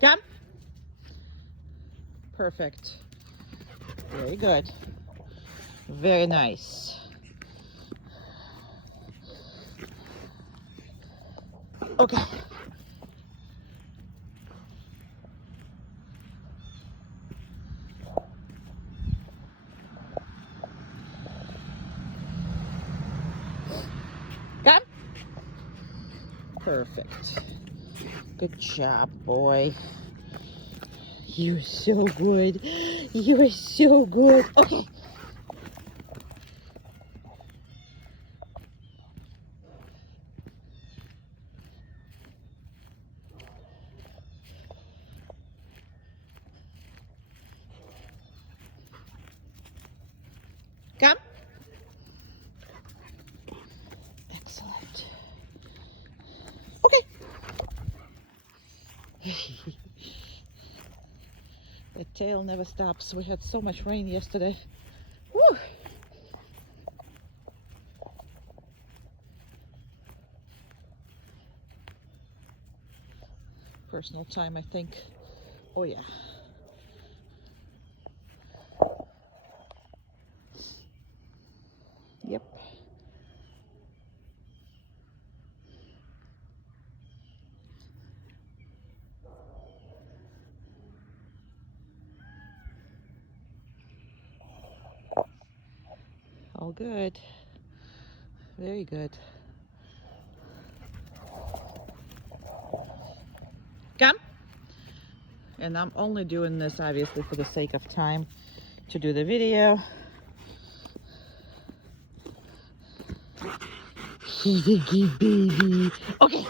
Come. Perfect. Very good. Very nice. Okay. Come. Perfect. Good job, boy. You're so good. You are so good. Okay. Come. Excellent. Okay. The tail never stops. We had so much rain yesterday. Woo. Personal time, I think. Oh yeah. Yep. All good. Very good. Come. And I'm only doing this obviously for the sake of time to do the video. He's a good baby. Okay.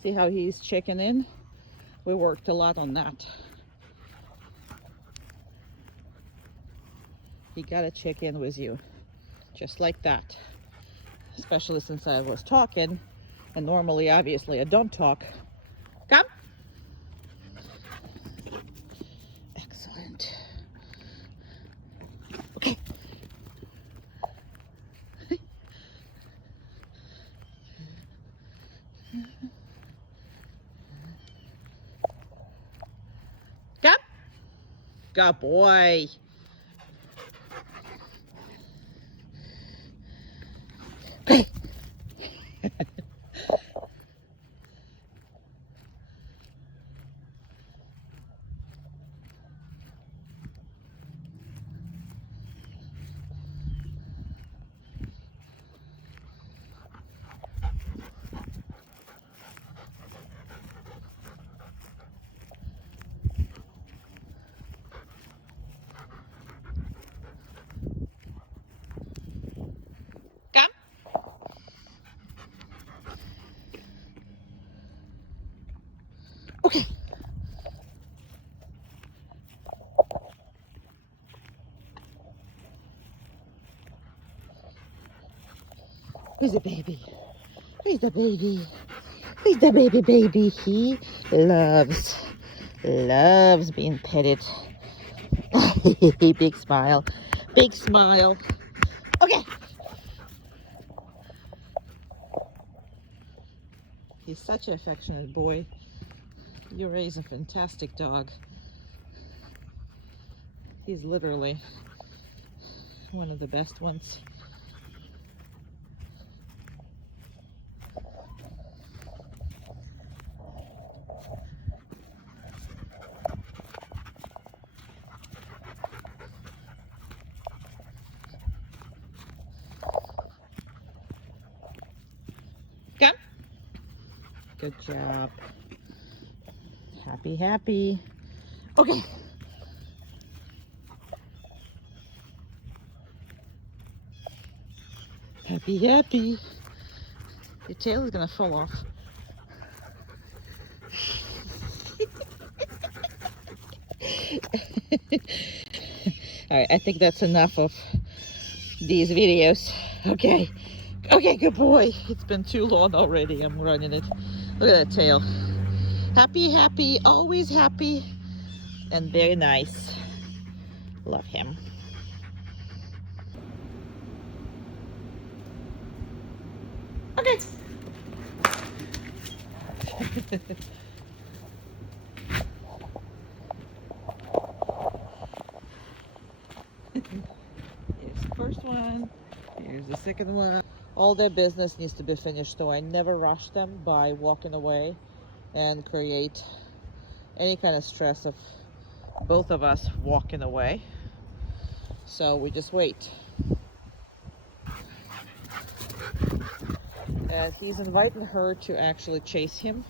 See how he's checking in? We worked a lot on that. He gotta check in with you, just like that. Especially since I was talking, and normally, obviously, I don't talk. Come. Excellent. Okay. Come. Good boy. Okay. Come. Okay. Where's the baby? Where's the baby? Where's the baby? He loves being petted. Big smile. Big smile. Okay. He's such an affectionate boy. You raise a fantastic dog. He's literally one of the best ones. Come. Good job. Happy, happy. Okay. Happy, happy. Your tail is gonna fall off. All right, I think that's enough of these videos. Okay, Okay, good boy. It's been too long already. I'm running it. Look at that tail. Happy, happy, always happy, and very nice. Love him. Okay. Here's the first one. Here's the second one. All their business needs to be finished, so I never rush them by walking away and create any kind of stress of both of us walking away. So we just wait. And he's inviting her to actually chase him.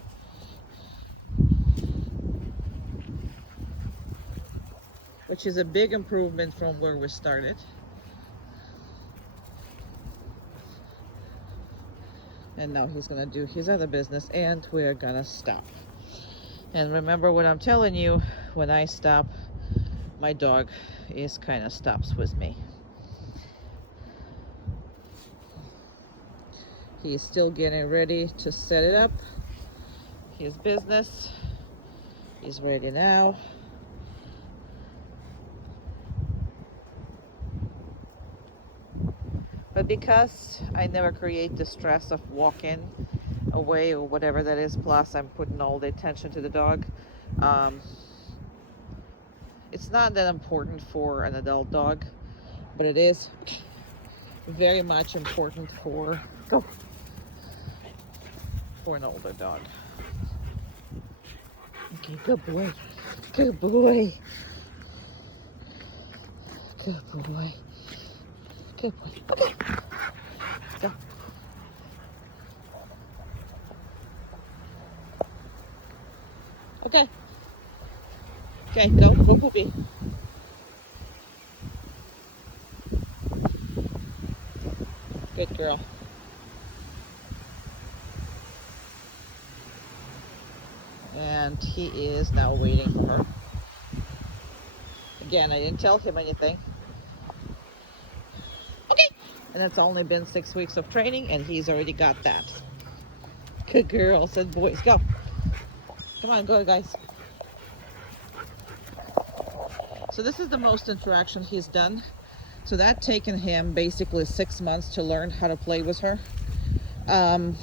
Which is a big improvement from where we started. And now he's gonna do his other business and we're gonna stop. And remember what I'm telling you, when I stop, my dog is kind of stops with me. He's still getting ready to set it up, his business. He's ready now. But because I never create the stress of walking away or whatever that is, plus I'm putting all the attention to the dog, it's not that important for an adult dog, but it is very much important for an older dog. Okay, good boy. Good boy. Good boy. Good boy. Okay. Go. Okay. Okay, go poopy. Good girl. And he is now waiting for her. Again, I didn't tell him anything. Okay. And it's only been 6 weeks of training and he's already got that. Good girl, said boys. Go. Come on, go guys. So this is the most interaction he's done. So that taken him basically 6 months to learn how to play with her. And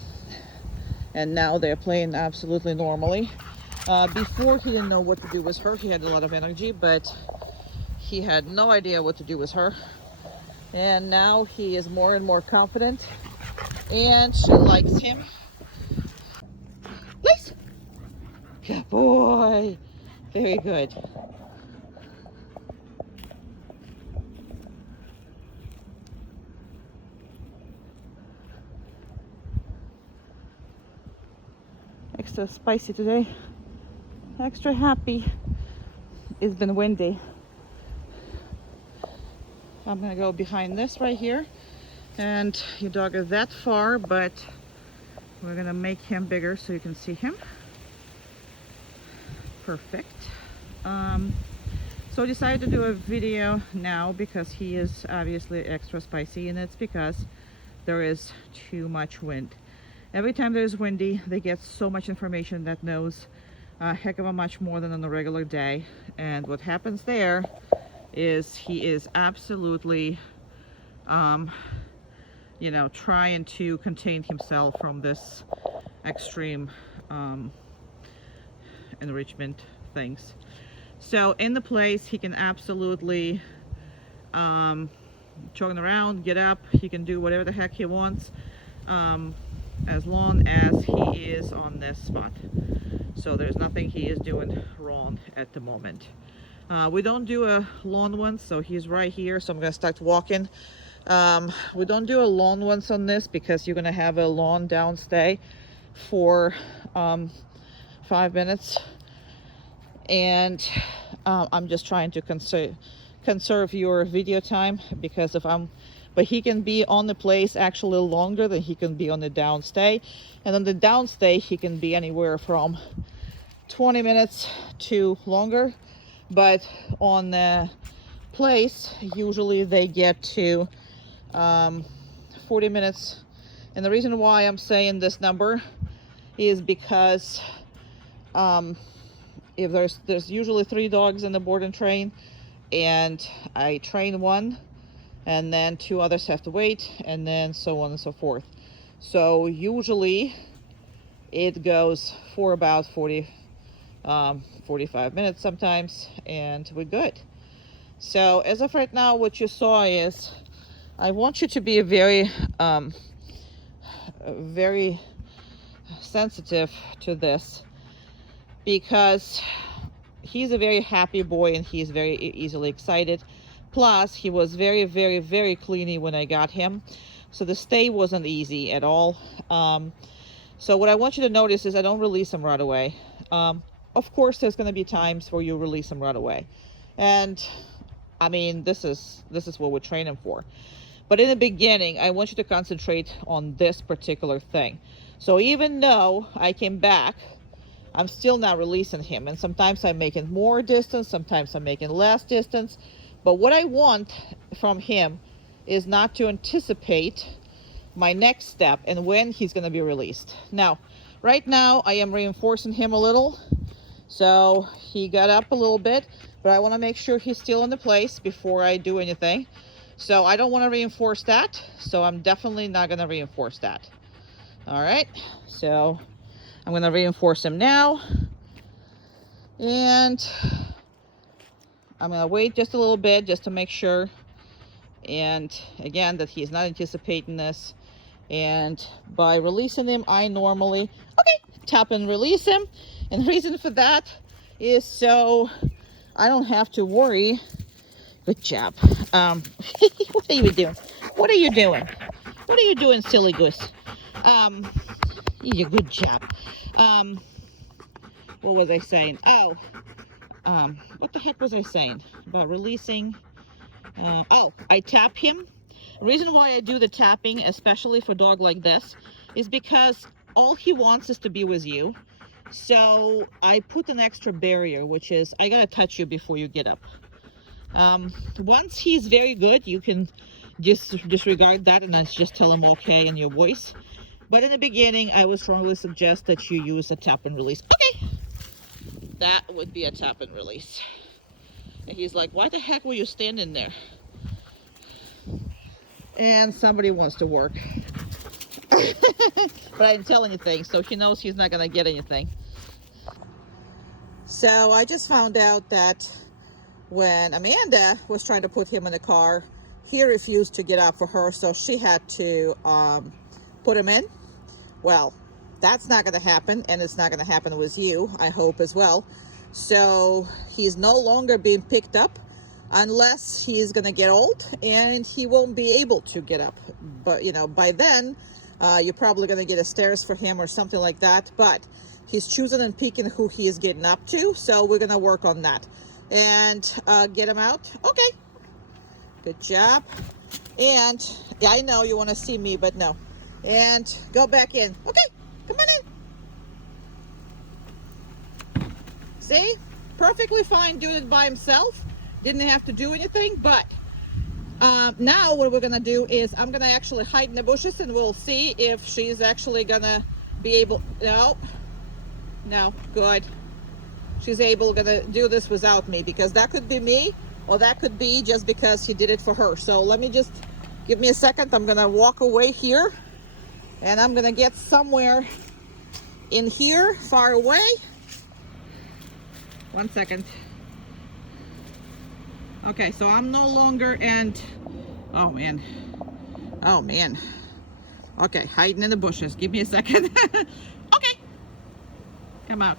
now they're playing absolutely normally. Before he didn't know what to do with her. He had a lot of energy, but he had no idea what to do with her. And now he is more and more confident and she likes him. Please. Good boy. Very good. Extra spicy today. Extra happy. It's been windy. I'm gonna go behind this right here. And your dog is that far, but we're gonna make him bigger so you can see him. Perfect. So I decided to do a video now because he is obviously extra spicy, and it's because there is too much wind. Every time there's windy, they get so much information that knows a heck of a much more than on a regular day. And what happens there is he is absolutely, you know, trying to contain himself from this extreme enrichment things. So in the place, he can absolutely jogging around, get up, he can do whatever the heck he wants, as long as he is on this spot. So there's nothing he is doing wrong at the moment. We don't do a long one, so he's right here, so I'm gonna start walking. We don't do a long ones on this because you're gonna have a long down stay for 5 minutes, and I'm just trying to conserve your video time, because but he can be on the place actually longer than he can be on the downstay. And on the downstay, he can be anywhere from 20 minutes to longer. But on the place, usually they get to 40 minutes And the reason why I'm saying this number is because if there's usually 3 dogs in the board and train, and I train one, and then 2 others have to wait, and then so on and so forth. So usually it goes for about 45 minutes sometimes, and we're good. So as of right now, what you saw is, I want you to be very sensitive to this, because he's a very happy boy and he's very easily excited. Plus, he was very cleany when I got him, so the stay wasn't easy at all. So what I want you to notice is I don't release him right away. Of course, there's going to be times where you release him right away, and I mean, this is what we train him for. But in the beginning, I want you to concentrate on this particular thing. So even though I came back, I'm still not releasing him. And sometimes I'm making more distance, sometimes I'm making less distance. But what I want from him is not to anticipate my next step and when he's going to be released. Now, right now, I am reinforcing him a little. So he got up a little bit, but I want to make sure he's still in the place before I do anything. So I don't want to reinforce that. So I'm definitely not going to reinforce that. All right. So I'm going to reinforce him now. And I'm going to wait just a little bit just to make sure. And again, that he's not anticipating this. And by releasing him, I normally, tap and release him. And the reason for that is so I don't have to worry. Good job. What are you doing? What are you doing? What are you doing, silly goose? Yeah, good job. What was I saying? Oh, what the heck was I saying about releasing? I tap him. The reason why I do the tapping, especially for a dog like this, is because all he wants is to be with you. So I put an extra barrier, which is I gotta touch you before you get up. Once he's very good, you can just disregard that and then just tell him okay in your voice. But in the beginning, I would strongly suggest that you use a tap and release. Okay, that would be a tap and release. And he's like, why the heck were you standing there? And somebody wants to work. But I didn't tell anything, so he knows he's not gonna get anything. So I just found out that when Amanda was trying to put him in the car, he refused to get up for her, so she had to put him in. Well, that's not going to happen, and it's not going to happen with you, I hope, as well. So he's no longer being picked up unless he's going to get old, and he won't be able to get up. But, you know, by then, you're probably going to get a stairs for him or something like that. But he's choosing and picking who he is getting up to, so we're going to work on that. And get him out. Okay, good job. And yeah, I know you want to see me, but no. And go back in. Okay, come on in. See, perfectly fine doing it by himself. Didn't have to do anything. But now what we're gonna do is I'm gonna actually hide in the bushes, and we'll see if she's actually gonna be able. No, good. She's gonna do this without me, because that could be me, or that could be just because he did it for her. So let me just, give me a second. I'm gonna walk away here, and I'm gonna get somewhere in here, far away. 1 second. Okay, so I'm no longer, and oh man. Okay, hiding in the bushes. Give me a second. Okay, come out.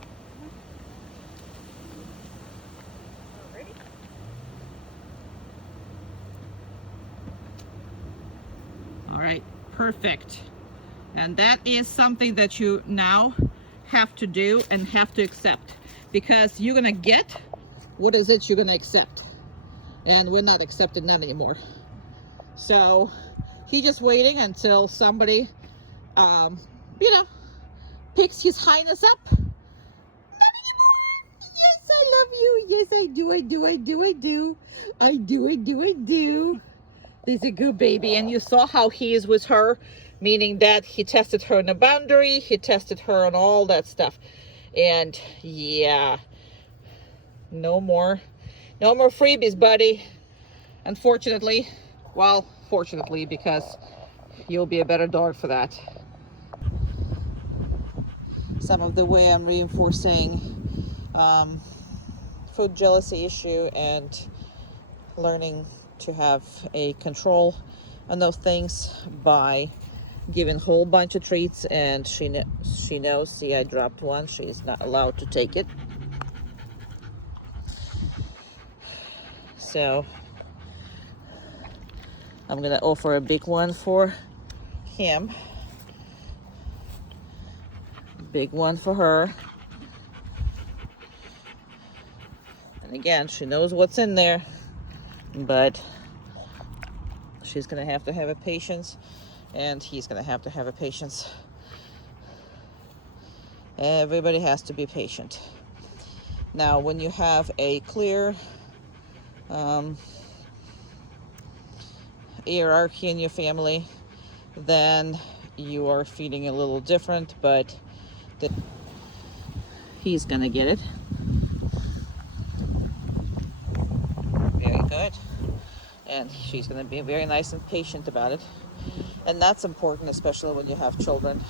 All right, perfect. And that is something that you now have to do and have to accept, because you're gonna get what is it you're gonna accept, and we're not accepting that anymore. So he's just waiting until somebody picks his highness up. Not anymore. Yes, I love you. Yes, I do. He's a good baby. And you saw how he is with her. meaning that he tested her on a boundary, he tested her on all that stuff. And yeah, no more freebies, buddy. Unfortunately, well, fortunately, because you'll be a better dog for that. Some of the way I'm reinforcing food jealousy issue and learning to have a control on those things by giving a whole bunch of treats, and she knows, see, I dropped one, she's not allowed to take it. So I'm gonna offer a big one for him, big one for her, and again, she knows what's in there, but she's gonna have a patience, and he's gonna have a patience. Everybody has to be patient. Now, when you have a clear hierarchy in your family, then you are feeding a little different, but he's gonna get it. Very good. And she's gonna be very nice and patient about it. And that's important, especially when you have children.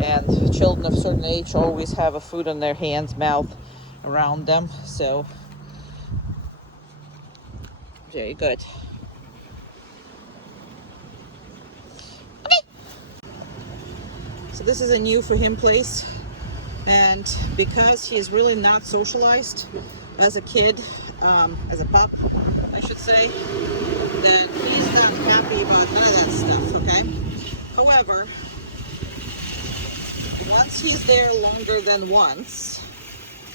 And children of a certain age always have a food in their hands, mouth, around them. So, very good. Okay. So this is a new for him place. And because he is really not socialized as a kid, as a pup, I should say, then he's not happy about none of that stuff, okay? However, once he's there longer than once,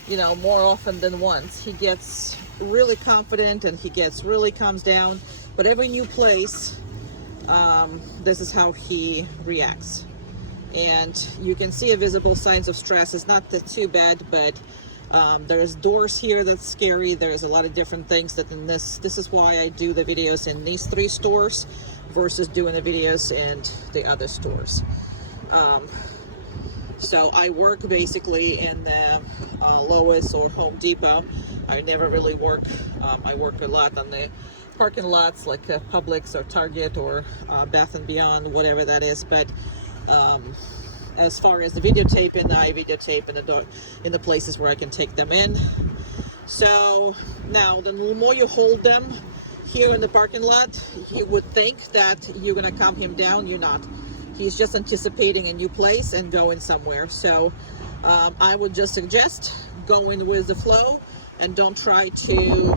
you know, more often than once, he gets really confident and he gets really calms down. But every new place, this is how he reacts. And you can see a visible signs of stress. It's not too bad, but there's doors here that's scary. There's a lot of different things that in this is why I do the videos in these 3 stores versus doing the videos in the other stores. So I work basically in the Lowe's or Home Depot. I never really work, I work a lot on the parking lots like Publix or Target or Bath & Beyond, whatever that is. But as far as the videotaping, I videotape in the places where I can take them in. So now the more you hold them here in the parking lot, you would think that you're gonna calm him down. You're not. He's just anticipating a new place and going somewhere. So I would just suggest going with the flow and don't try to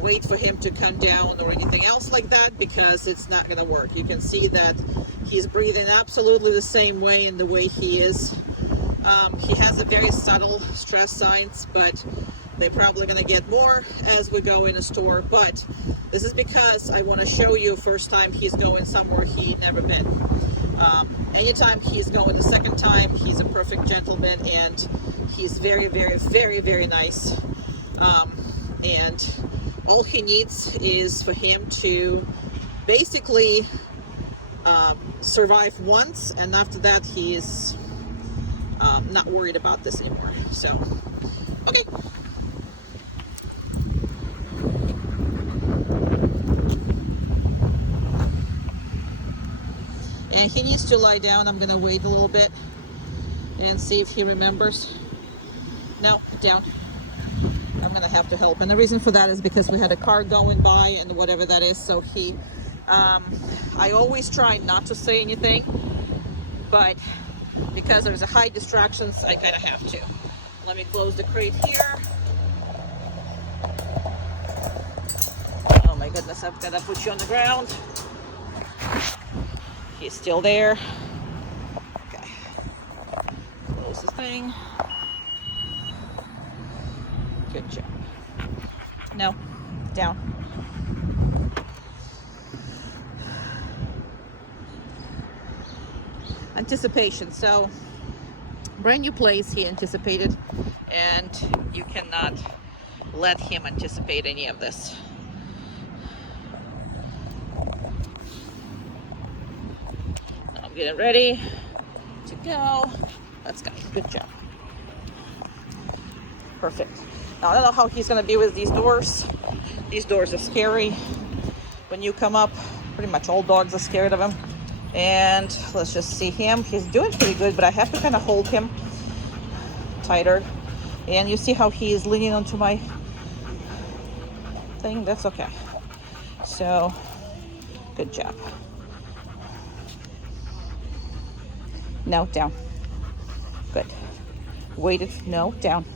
wait for him to come down or anything else like that, because it's not going to work. You can see that he's breathing absolutely the same way in the way he is. He has a very subtle stress signs, but they're probably going to get more as we go in a store. But this is because I want to show you first time he's going somewhere he never been. Anytime he's going the second time, he's a perfect gentleman, and he's very, very, very, very nice. And all he needs is for him to basically survive once, and after that he is not worried about this anymore. So, okay. And he needs to lie down. I'm gonna wait a little bit and see if he remembers. No, down. I'm gonna have to help. And the reason for that is because we had a car going by and whatever that is. So he, I always try not to say anything, but because there's a high distractions, I kind of have to. Let me close the crate here. Oh my goodness, I've got to put you on the ground. He's still there. Okay. Close the thing. Good job. No, down. Anticipation. So, brand new place, he anticipated, and you cannot let him anticipate any of this. Getting ready to go. Let's go. Good job. Perfect. Now, I don't know how he's going to be with these doors. These doors are scary. When you come up, pretty much all dogs are scared of him. And let's just see him. He's doing pretty good, but I have to kind of hold him tighter. And you see how he is leaning onto my thing? That's okay. So, good job. No, down. Good. Waited, no, down.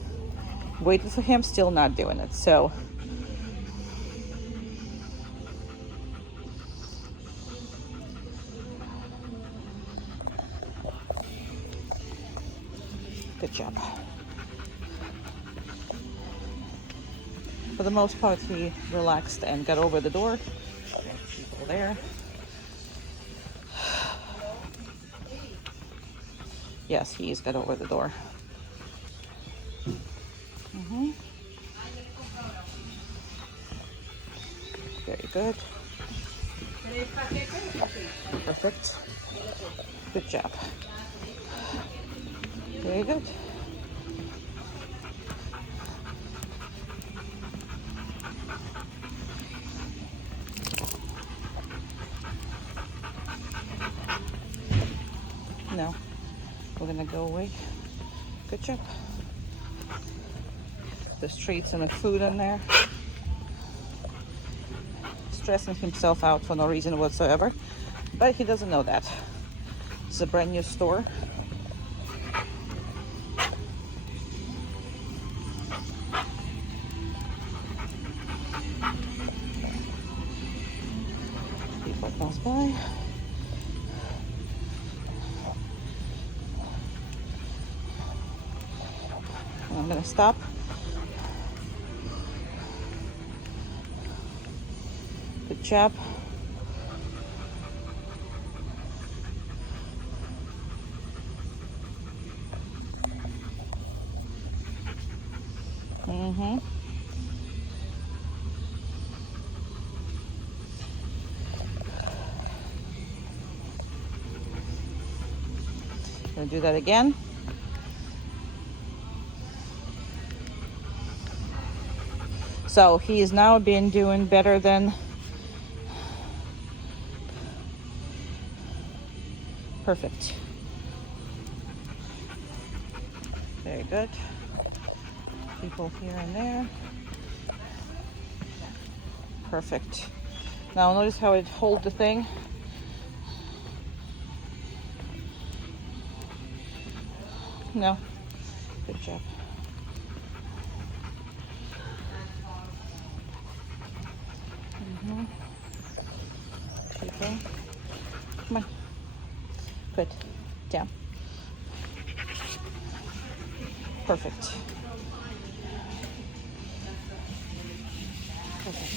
Waited for him, still not doing it. So, good job. For the most part, he relaxed and got over the door. There's people there. Yes, he's got over the door. Very good. Perfect. Good job. Very good. No, we're gonna go away. Good job. There's treats and the food in there. Stressing himself out for no reason whatsoever, but he doesn't know that. It's a brand new store. People pass by. I'm gonna stop. Good job. Gonna do that again. So he is now been doing better than perfect. Very good. People here and there. Perfect. Now notice how it holds the thing. No. Good job. Okay. Come on. Good. Down. Perfect. Perfect.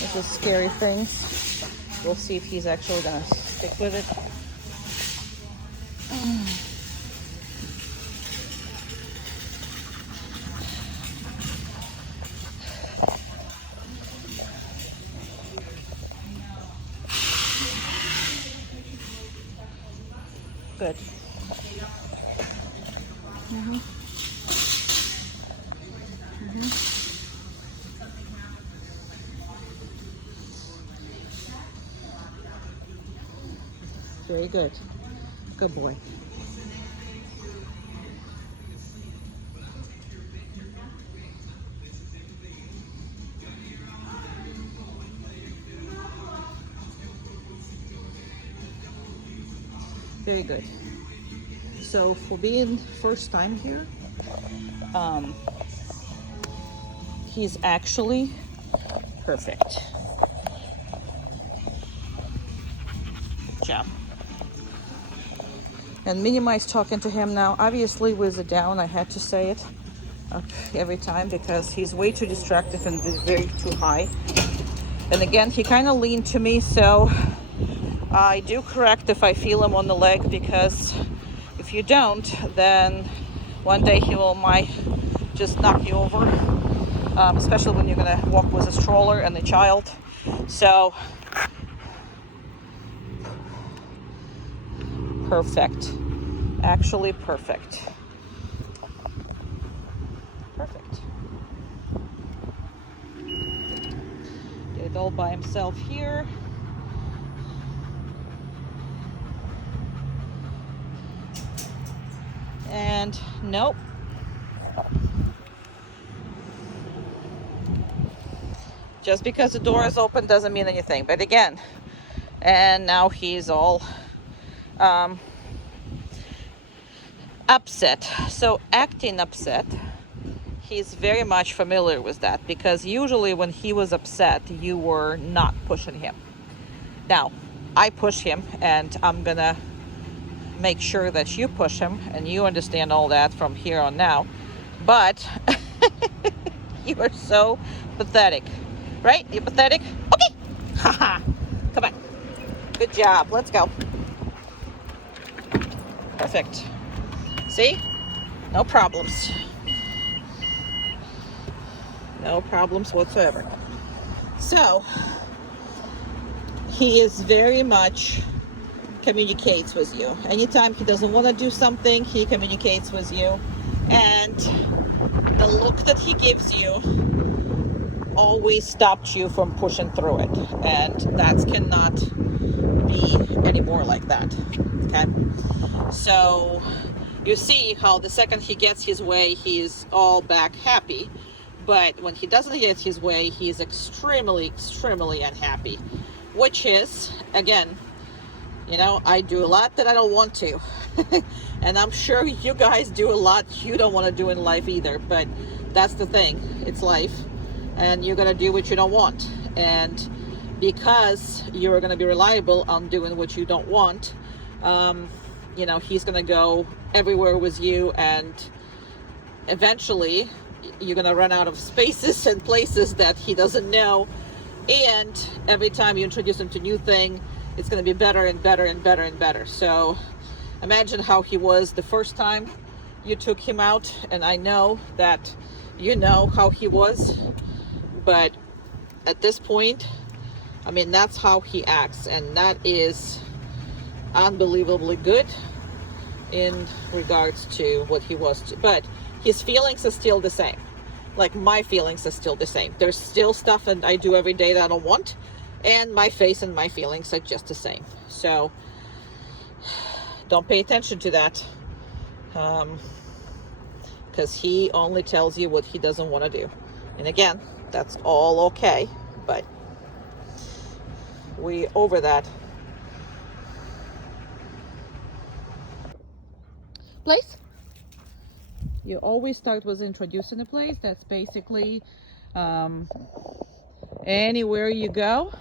This is scary things. We'll see if he's actually gonna stick with it. Good. Very good. Good boy. Very good. So for being first time here, he's actually perfect. Good job. And minimize talking to him now. Obviously with the down, I had to say it up every time because he's way too distracted and very too high. And again, he kind of leaned to me, so I do correct if I feel him on the leg, because if you don't, then one day he might just knock you over, especially when you're gonna walk with a stroller and a child. So perfect. Actually perfect. Perfect. Did it all by himself here. And nope. Just because the door is open doesn't mean anything. But again, and now he's all upset. So acting upset, he's very much familiar with that, because usually when he was upset, you were not pushing him. Now, I push him, and I'm gonna make sure that you push him, and you understand all that from here on now. But you are so pathetic, right? You're pathetic? Okay. Haha. Come on. Good job. Let's go. Perfect. See? No problems. No problems whatsoever. So, he is very much communicates with you. Anytime he doesn't want to do something, he communicates with you. And the look that he gives you always stopped you from pushing through it. And that cannot be any more like that. Okay? So, you see how the second he gets his way, he's all back happy. But when he doesn't get his way, he's extremely, extremely unhappy. Which is, again, you know, I do a lot that I don't want to. And I'm sure you guys do a lot you don't want to do in life either. But that's the thing. It's life. And you're going to do what you don't want. And because you're going to be reliable on doing what you don't want, you know, he's going to go everywhere with you. And eventually, you're going to run out of spaces and places that he doesn't know. And every time you introduce him to a new thing, it's going to be better and better and better and better. So imagine how he was the first time you took him out. And I know that you know how he was. But at this point, I mean, that's how he acts. And that is unbelievably good in regards to what he was. But his feelings are still the same. Like, my feelings are still the same. There's still stuff that I do every day that I don't want. And my face and my feelings are just the same. So, don't pay attention to that. Because he only tells you what he doesn't want to do. And again, that's all okay. But we over that. Place? You always start with introducing a place. That's basically anywhere you go,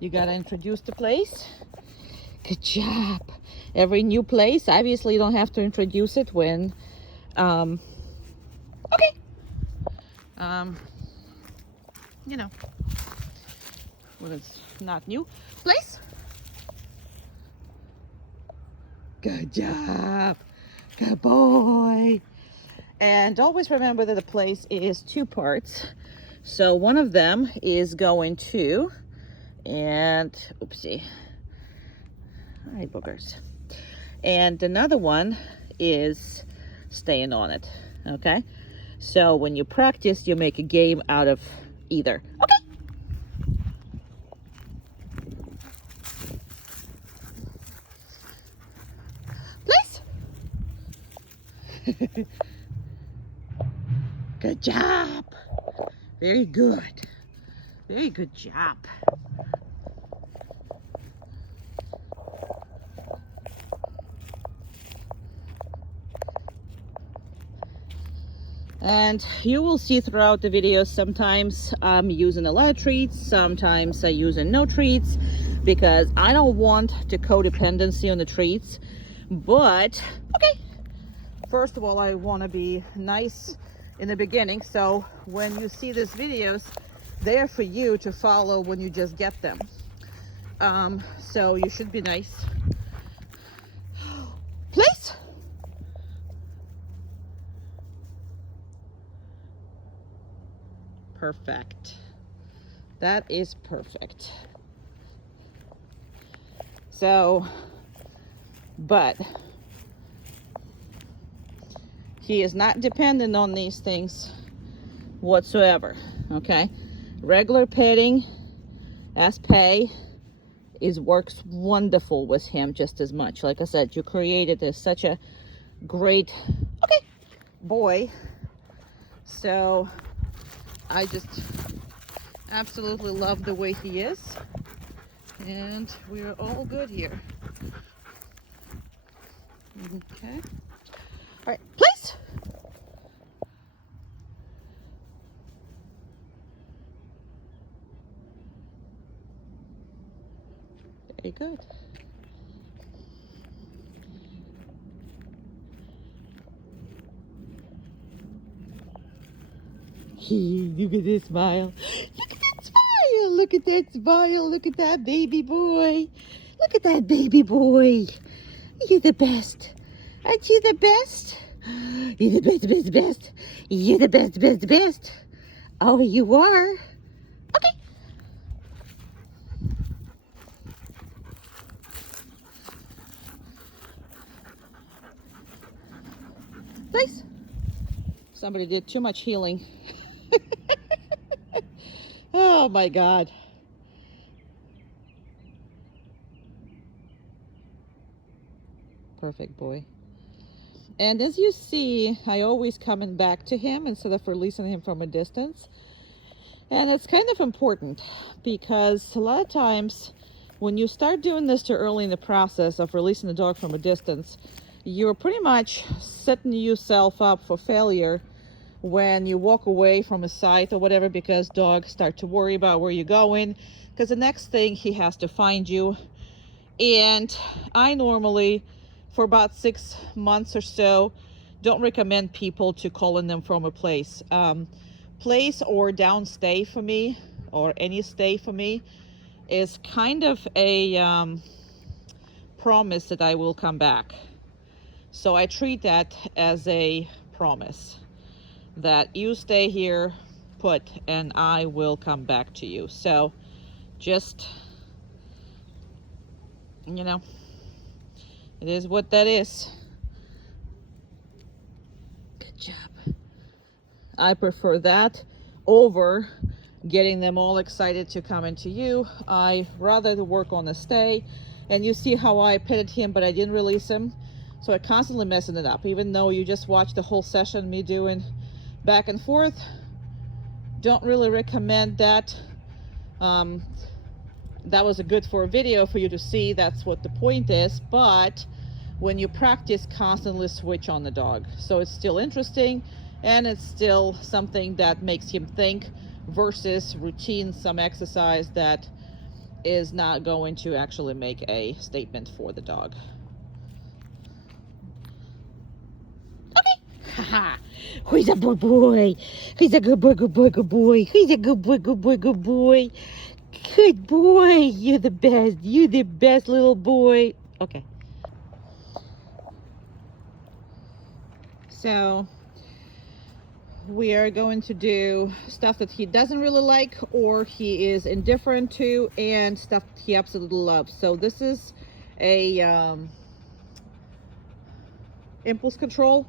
you gotta introduce the place. Good job. Every new place, obviously you don't have to introduce it when okay, you know, when it's not new place. Good job. Good boy. And always remember that the place is two parts. So one of them is going to, and oopsie, hi boogers. And another one is staying on it. Okay. So when you practice, you make a game out of either. Okay. Place. Good job. Very good. Very good job. And you will see throughout the videos, sometimes I'm using a lot of treats, sometimes I'm using no treats, because I don't want the codependency on the treats. But, okay, first of all, I want to be nice in the beginning, so when you see these videos, they're for you to follow when you just get them. So you should be nice. Please. Perfect. That is perfect. So but he is not dependent on these things whatsoever. Okay, regular petting as pay works wonderful with him just as much. Like I said, you created such a great boy, so I just absolutely love the way he is, and we're all good here. Okay, all right, please. Very good. Look at this smile. Look at that smile. Look at that smile. Look at that baby boy. Look at that baby boy. You're the best. Aren't you the best? You're the best, best, best. You're the best, best, best. Oh, you are. Okay. Please. Somebody did too much healing. Oh my God. Perfect boy. And as you see, I always coming back to him instead of releasing him from a distance. And it's kind of important because a lot of times when you start doing this too early in the process of releasing the dog from a distance, you're pretty much setting yourself up for failure when you walk away from a site or whatever, because dogs start to worry about where you're going, because the next thing he has to find you. And I normally, for about 6 months or so, don't recommend people to call in them from a place. Place or downstay for me, or any stay for me, is kind of a promise that I will come back. So I treat that as a promise that you stay here put and I will come back to you. So just, you know, it is what that is. Good job. I prefer that over getting them all excited to come into you. I rather work on a stay. And you see how I petted him, but I didn't release him. So I constantly messing it up, even though you just watched the whole session, me doing back and forth. Don't really recommend that. That was a good for a video for you to see. That's what the point is. But when you practice, constantly switch on the dog. So it's still interesting and it's still something that makes him think, versus routine, some exercise that is not going to actually make a statement for the dog. Haha, he's a good boy. He's a good boy, good boy, good boy. He's a good boy, good boy, good boy. Good boy. You're the best. You're the best little boy. Okay. So we are going to do stuff that he doesn't really like or he is indifferent to, and stuff he absolutely loves. So this is a impulse control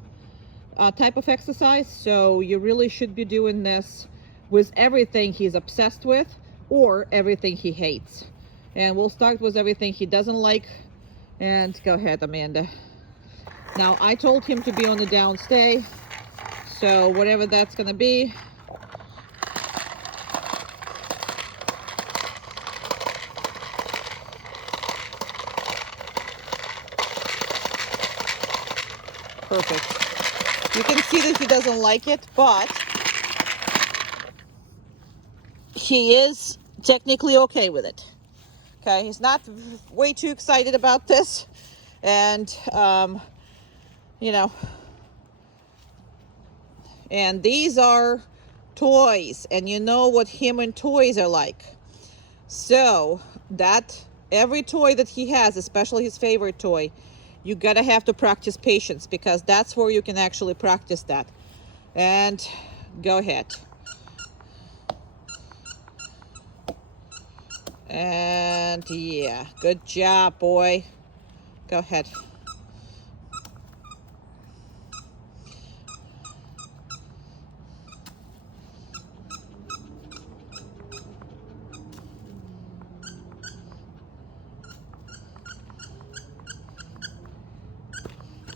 type of exercise. So you really should be doing this with everything he's obsessed with or everything he hates. And we'll start with everything he doesn't like. And go ahead, Amanda. Now, I told him to be on the downstay, so whatever that's gonna be. Perfect. You can see that he doesn't like it, but he is technically okay with it. Okay, he's not way too excited about this. And, you know, and these are toys, and you know what him and toys are like. So that every toy that he has, especially his favorite toy, you gotta have to practice patience, because that's where you can actually practice that. And go ahead. And yeah, good job, boy. Go ahead.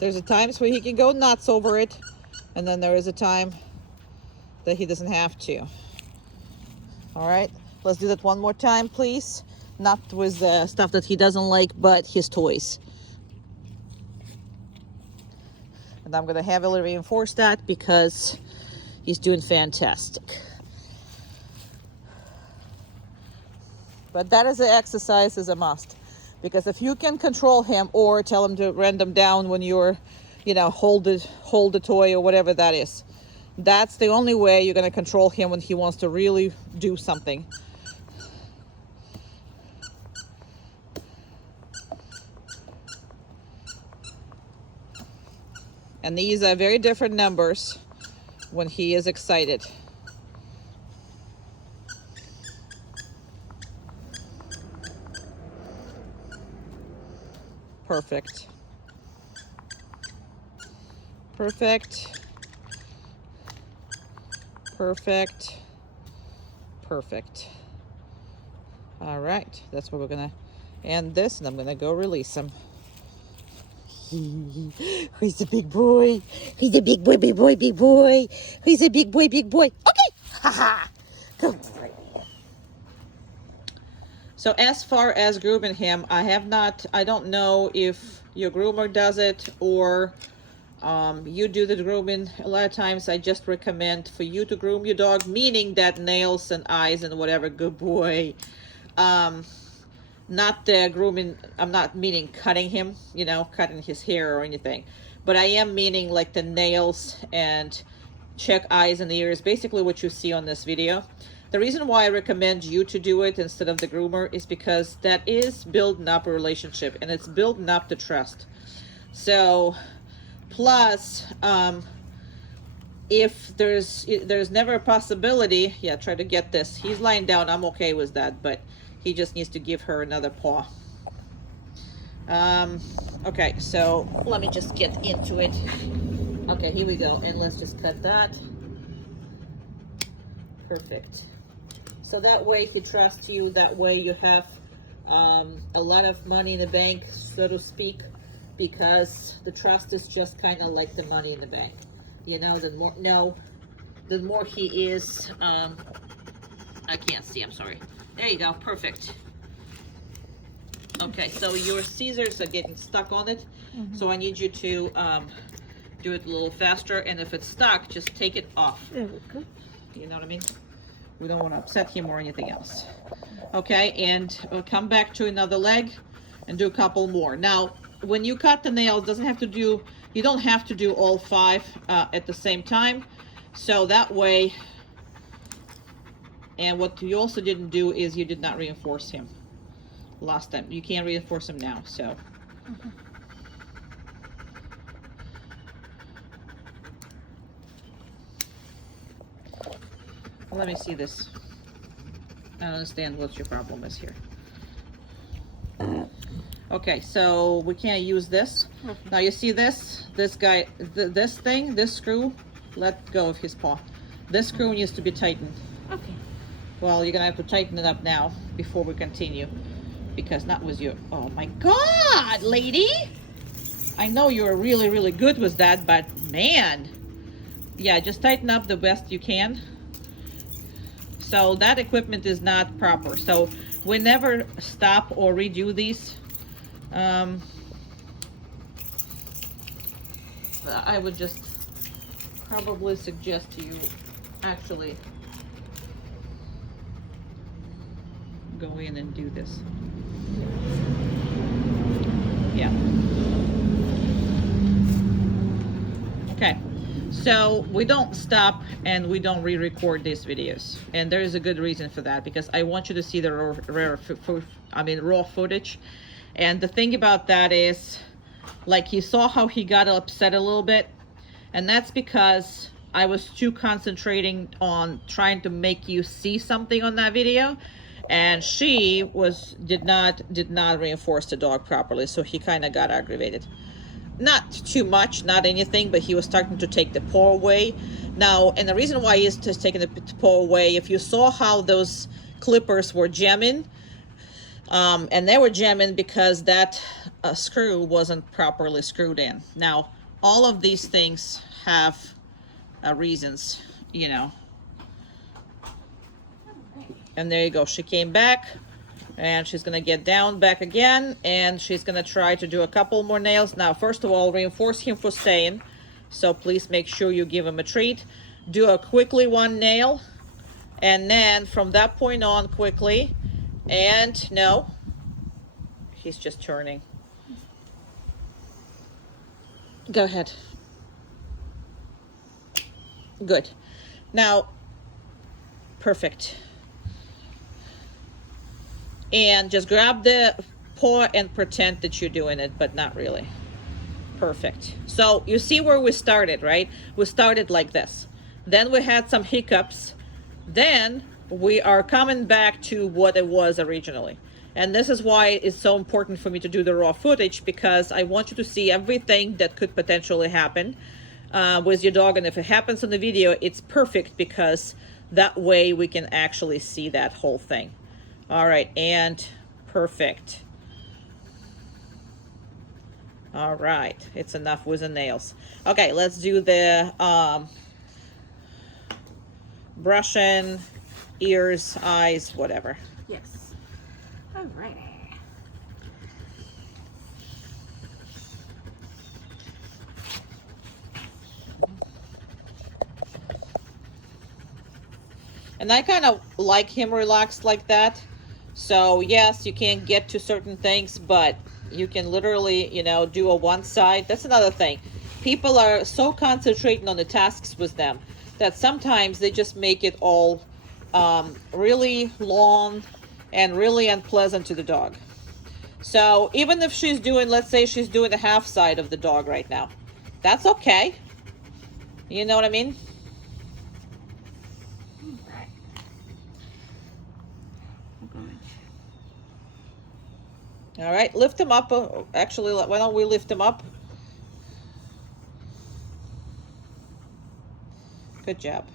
There's a times where he can go nuts over it, and then there is a time that he doesn't have to. All right, let's do that one more time, please. Not with the stuff that he doesn't like, but his toys. And I'm gonna heavily reinforce that because he's doing fantastic. But that is an exercise is a must, because if you can control him or tell him to run them down when you're, you know, hold the toy or whatever that is, that's the only way you're going to control him when he wants to really do something. And these are very different numbers when he is excited. Perfect. Perfect. Perfect. Perfect. All right, that's where we're gonna end this, and I'm gonna go release him. He's a big boy. He's a big boy, big boy, big boy. He's a big boy, big boy. Okay. Haha. Go. So as far as grooming him, I don't know if your groomer does it or you do the grooming. A lot of times I just recommend for you to groom your dog, meaning that nails and eyes and whatever, good boy. Not the grooming, I'm not meaning cutting him, you know, cutting his hair or anything. But I am meaning like the nails and check eyes and ears, basically what you see on this video. The reason why I recommend you to do it instead of the groomer is because that is building up a relationship and it's building up the trust. So, plus, if there's never a possibility, yeah, try to get this. He's lying down, I'm okay with that, but he just needs to give her another paw. Okay, so let me just get into it. Okay, here we go, and let's just cut that. Perfect. So that way he trusts you, that way you have a lot of money in the bank, so to speak, because the trust is just kind of like the money in the bank. You know, the more he is, I can't see, I'm sorry. There you go, perfect. Okay, so your scissors are getting stuck on it, so I need you to do it a little faster, and if it's stuck, just take it off. There we go. You know what I mean? We don't want to upset him or anything else. Okay, and we'll come back to another leg and do a couple more. Now, when you cut the nails, you don't have to do all 5 at the same time. So that way, and what you also didn't do is you did not reinforce him last time. You can't reinforce him now, so. Let me see this. I don't understand what your problem is here. Okay, so we can't use this. Now you see this guy, this thing, this screw, let go of his paw. This screw needs to be tightened. Okay. Well, you're gonna have to tighten it up now before we continue, because that was your, oh my God, lady! I know you're really, really good with that, but man, yeah, just tighten up the best you can. So that equipment is not proper. So we never stop or redo these. I would just probably suggest to you actually go in and do this. Yeah. Okay. So we don't stop and we don't re-record these videos, and there is a good reason for that, because I want you to see the raw footage. And the thing about that is, like, you saw how he got upset a little bit, and that's because I was too concentrating on trying to make you see something on that video, and she did not reinforce the dog properly, so he kind of got aggravated. Not too much, not anything, but he was starting to take the paw away. Now, and the reason why he's just taking the paw away, if you saw how those clippers were jamming, And they were jamming because that screw wasn't properly screwed in. Now, all of these things have reasons, you know. And there you go. She came back, and she's going to get down back again, and she's going to try to do a couple more nails. Now, first of all, reinforce him for staying. So please make sure you give him a treat. Do a quickly one nail, and then from that point on, quickly. And no, he's just turning. Go ahead. Good. Now, perfect. And just grab the paw and pretend that you're doing it, but not really. Perfect. So you see where we started, right? We started like this. Then we had some hiccups. Then we are coming back to what it was originally. And this is why it's so important for me to do the raw footage, because I want you to see everything that could potentially happen with your dog. And if it happens on the video, it's perfect, because that way we can actually see that whole thing. All right, and perfect. All right, it's enough with the nails. Okay, let's do the brushing, ears, eyes, whatever. Yes. All right. And I kind of like him relaxed like that. So yes, you can't get to certain things, but you can literally, you know, do a one side. That's another thing. People are so concentrating on the tasks with them that sometimes they just make it all really long and really unpleasant to the dog. So even if she's doing, let's say she's doing the half side of the dog right now, that's okay. You know what I mean? All right, lift him up. Actually, why don't we lift him up? Good job.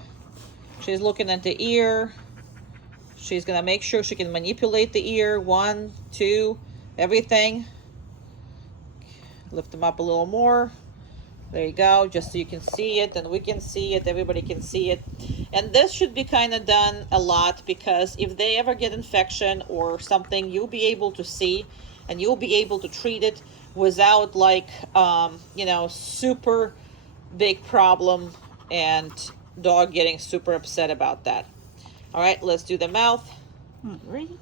She's looking at the ear. She's gonna make sure she can manipulate the ear. 1, 2, everything. Lift him up a little more. There you go, just so you can see it and we can see it, everybody can see it. And this should be kind of done a lot, because if they ever get infection or something, you'll be able to see and you'll be able to treat it without like, you know, super big problem and dog getting super upset about that. All right, let's do the mouth. Ready?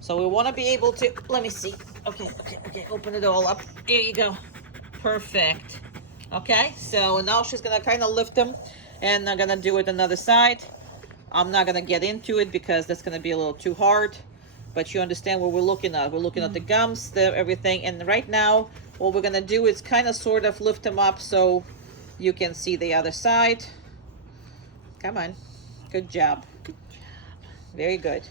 So we want to be able to, let me see. Okay, open it all up. There you go. Perfect. Okay, so now she's gonna kind of lift them, and I'm gonna do it another side. I'm not gonna get into it because that's gonna be a little too hard, but you understand what we're looking at. We're looking at the gums, everything, and right now what we're gonna do is kind of sort of lift them up so you can see the other side. Come on. Good job. Very good.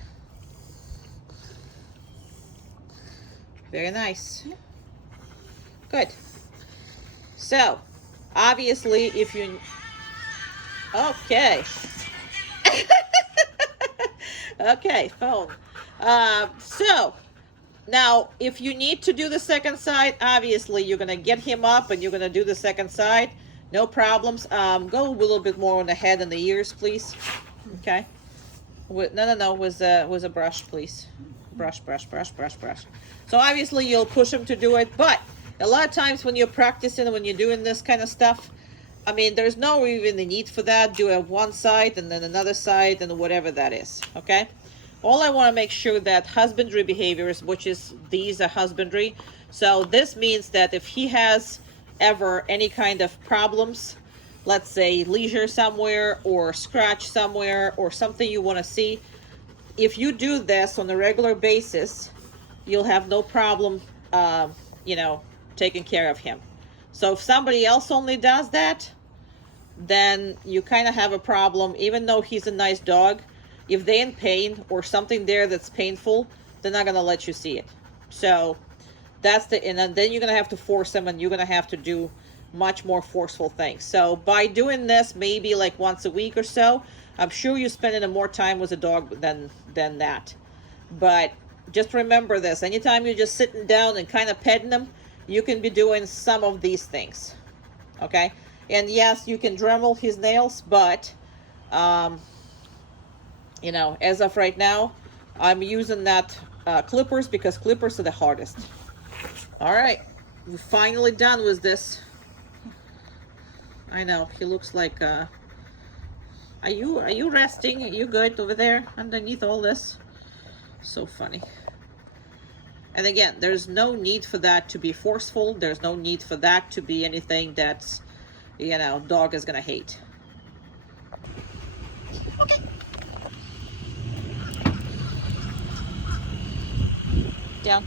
Very nice. Good. So, obviously, if you... Okay. Okay, phone. So, now, if you need to do the second side, obviously, you're going to get him up and you're going to do the second side. No problems. Go a little bit more on the head and the ears, please. Okay. No. With a brush, please. Brush. So, obviously, you'll push him to do it, but a lot of times when you're practicing, when you're doing this kind of stuff, I mean, there's no even the need for that. Do it one side and then another side and whatever that is, okay? All I want to make sure that husbandry behaviors, which is, these are husbandry. So this means that if he has ever any kind of problems, let's say leisure somewhere or scratch somewhere or something you want to see, if you do this on a regular basis, you'll have no problem, you know, taking care of him. So if somebody else only does that, then you kind of have a problem. Even though he's a nice dog, if they're in pain or something there that's painful, they're not going to let you see it. So that's and then you're going to have to force them, and you're going to have to do much more forceful things. So by doing this maybe like once a week or so, I'm sure you're spending more time with a dog than that. But just remember this, anytime you're just sitting down and kind of petting them, you can be doing some of these things. Okay? And yes, you can Dremel his nails, but you know, as of right now, I'm using that clippers, because clippers are the hardest. All right, we're finally done with this. I know he looks like are you resting? Are you good over there underneath all this? So funny. And again, there's no need for that to be forceful. There's no need for that to be anything that's, you know, dog is gonna hate. Okay. Down.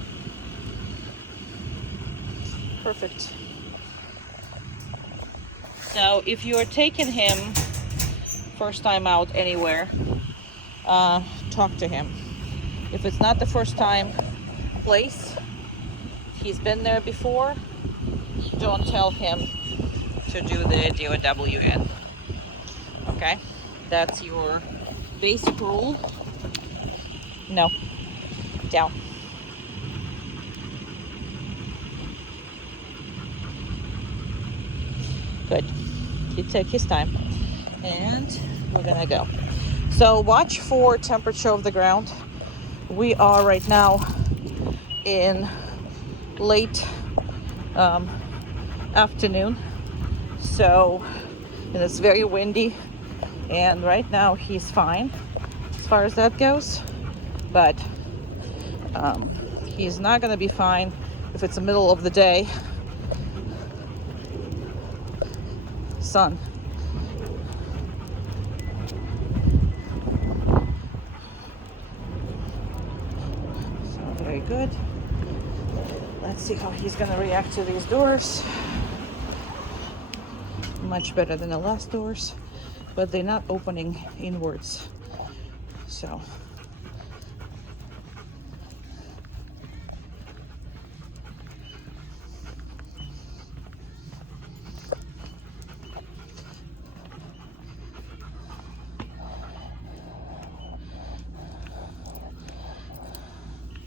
Perfect. Now, if you're taking him first time out anywhere, talk to him. If it's not the first time place, he's been there before, don't tell him to do the DOWN. Okay? That's your basic rule. No. Down. Good. He took his time. And we're gonna go. So watch for temperature of the ground. We are right now in late afternoon. So, and it's very windy. And right now he's fine as far as that goes. But he's not gonna be fine if it's the middle of the day. Sun. So very good. Let's see how he's gonna react to these doors. Much better than the last doors, but they're not opening inwards. So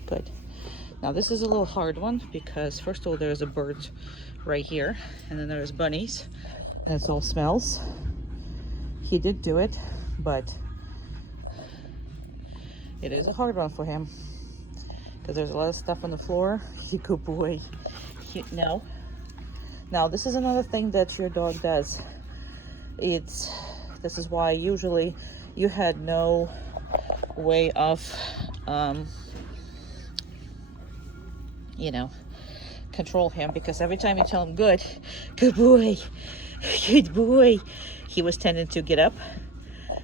good. Now this is a little hard one because first of all there's a bird right here, and then there's bunnies, and it's all smells. He did do it, but it is a hard one for him because there's a lot of stuff on the floor. Good boy. No. Now this is another thing that your dog does. This is why usually you had no way of you know, control him, because every time you tell him good boy, good boy, he was tending to get up.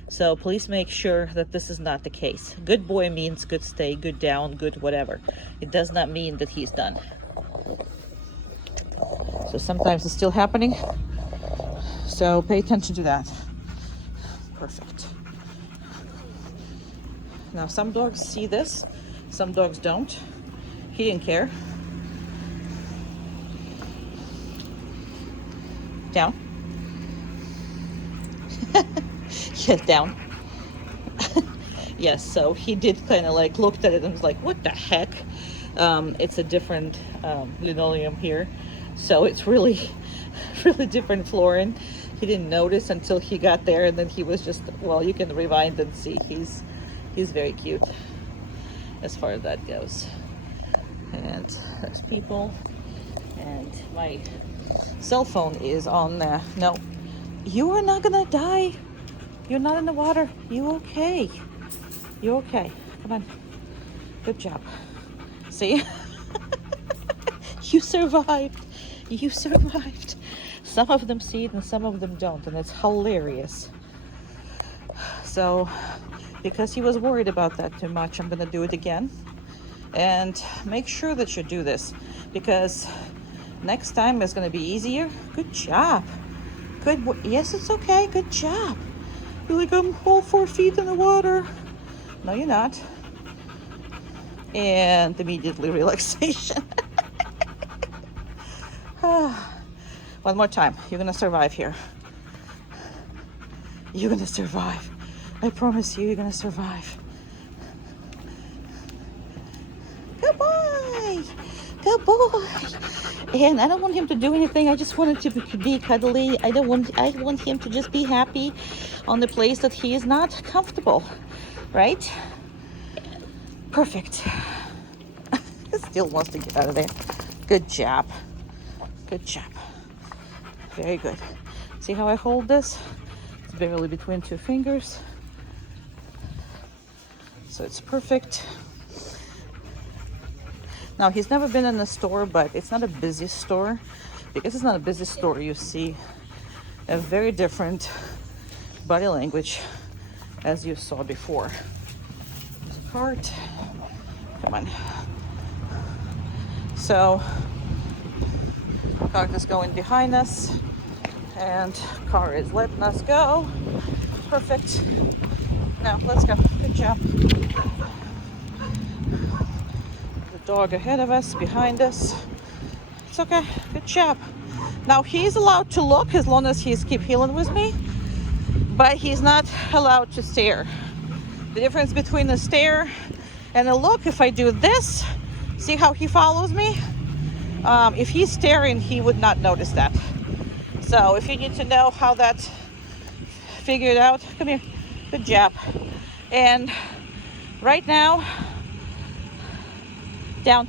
So please make sure that this is not the case. Good boy means good stay, good down, good whatever. It does not mean that he's done. So sometimes it's still happening. So pay attention to that. Perfect. Now some dogs see this, some dogs don't. He didn't care. Down. Yes, down. Yes, so he did kind of like looked at it and was like, what the heck? It's a different linoleum here. So it's really, really different flooring. He didn't notice until he got there, and then he was just, well, you can rewind and see he's very cute as far as that goes. And there's people, and my cell phone is on there. No, you are not gonna die. You're not in the water. You okay? You okay? Come on. Good job. See? You survived. You survived. Some of them see it and some of them don't, and it's hilarious. So, because he was worried about that too much, I'm gonna do it again. And make sure that you do this, because next time it's gonna be easier. Good job. Good. Yes, it's okay. Good job. You're like, I'm all 4 feet in the water. No, you're not. And immediately relaxation. One more time. You're gonna survive here. You're gonna survive. I promise you, you're gonna survive. good boy. And I don't want him to do anything. I just want him to be cuddly. I want him to just be happy on the place that he is not comfortable, right? Perfect. Still wants to get out of there. Good job. Good job. Very good. See how I hold this? It's barely between two fingers. So it's perfect. Now, he's never been in a store, but it's not a busy store. Because it's not a busy store, you see a very different body language as you saw before. There's a cart. Come on. So, cart is going behind us, and car is letting us go. Perfect. Now, let's go. Good job. The dog ahead of us, behind us. It's okay. Good job. Now, he's allowed to look as long as he's keep healing with me, but he's not allowed to stare. The difference between a stare and a look, if I do this, see how he follows me? If he's staring, he would not notice that. So if you need to know how that's figured out, come here. Good job. And right now, down.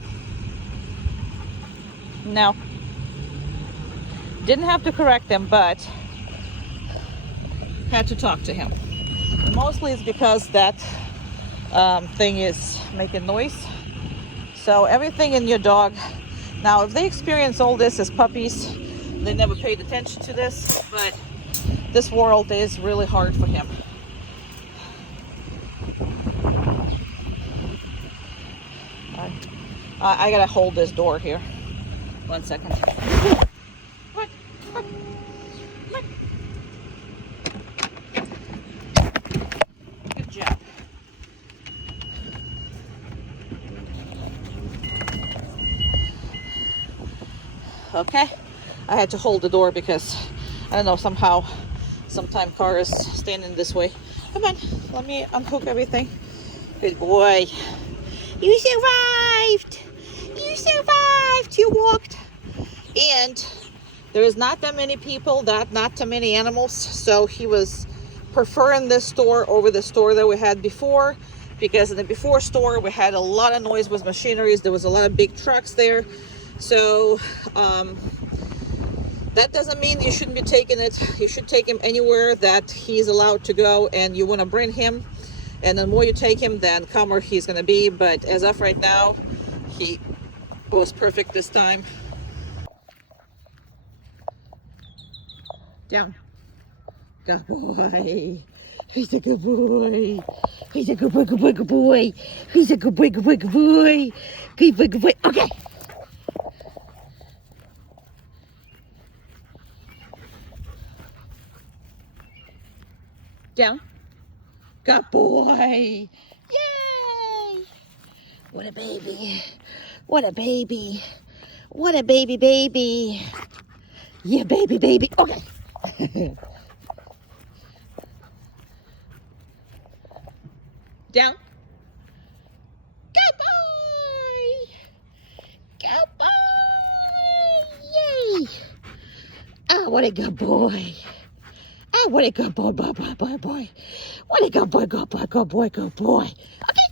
No. Didn't have to correct him, but had to talk to him. And mostly it's because that thing is making noise. So everything in your dog, now if they experience all this as puppies, they never paid attention to this, but this world is really hard for him. I gotta hold this door here. 1 second. What? What? What? Good job. Okay, I had to hold the door because I don't know, sometime car is standing this way. Come on, let me unhook everything. Good boy. You survived. You survived. You walked. And there is not that many people, not that many animals. So he was preferring this store over the store that we had before, because in the before store we had a lot of noise with machineries. There was a lot of big trucks there. So that doesn't mean you shouldn't be taking it. You should take him anywhere that he's allowed to go, and you want to bring him. And the more you take him, then calmer he's going to be. But as of right now, he was perfect this time. Down. Good boy. He's a good boy. He's a good boy, good boy, good boy. He's a good boy, good boy, good boy. Good boy, good boy. Okay. Down. Good boy. Yay! What a baby. What a baby. What a baby, baby. Yeah, baby, baby. Okay. Down. Good boy. Good boy. Yay. Oh, what a good boy. Oh, what a good boy, boy, boy, boy, boy. What a good boy, good boy, good boy, good boy. Okay.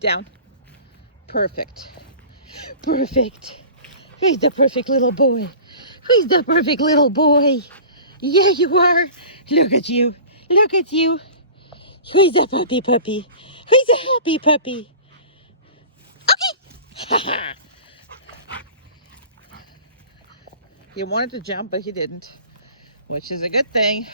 Down. Perfect. Perfect. He's the perfect little boy. He's the perfect little boy. Yeah, you are. Look at you. Look at you. He's a puppy puppy. He's a happy puppy. Okay. He wanted to jump, but he didn't, which is a good thing.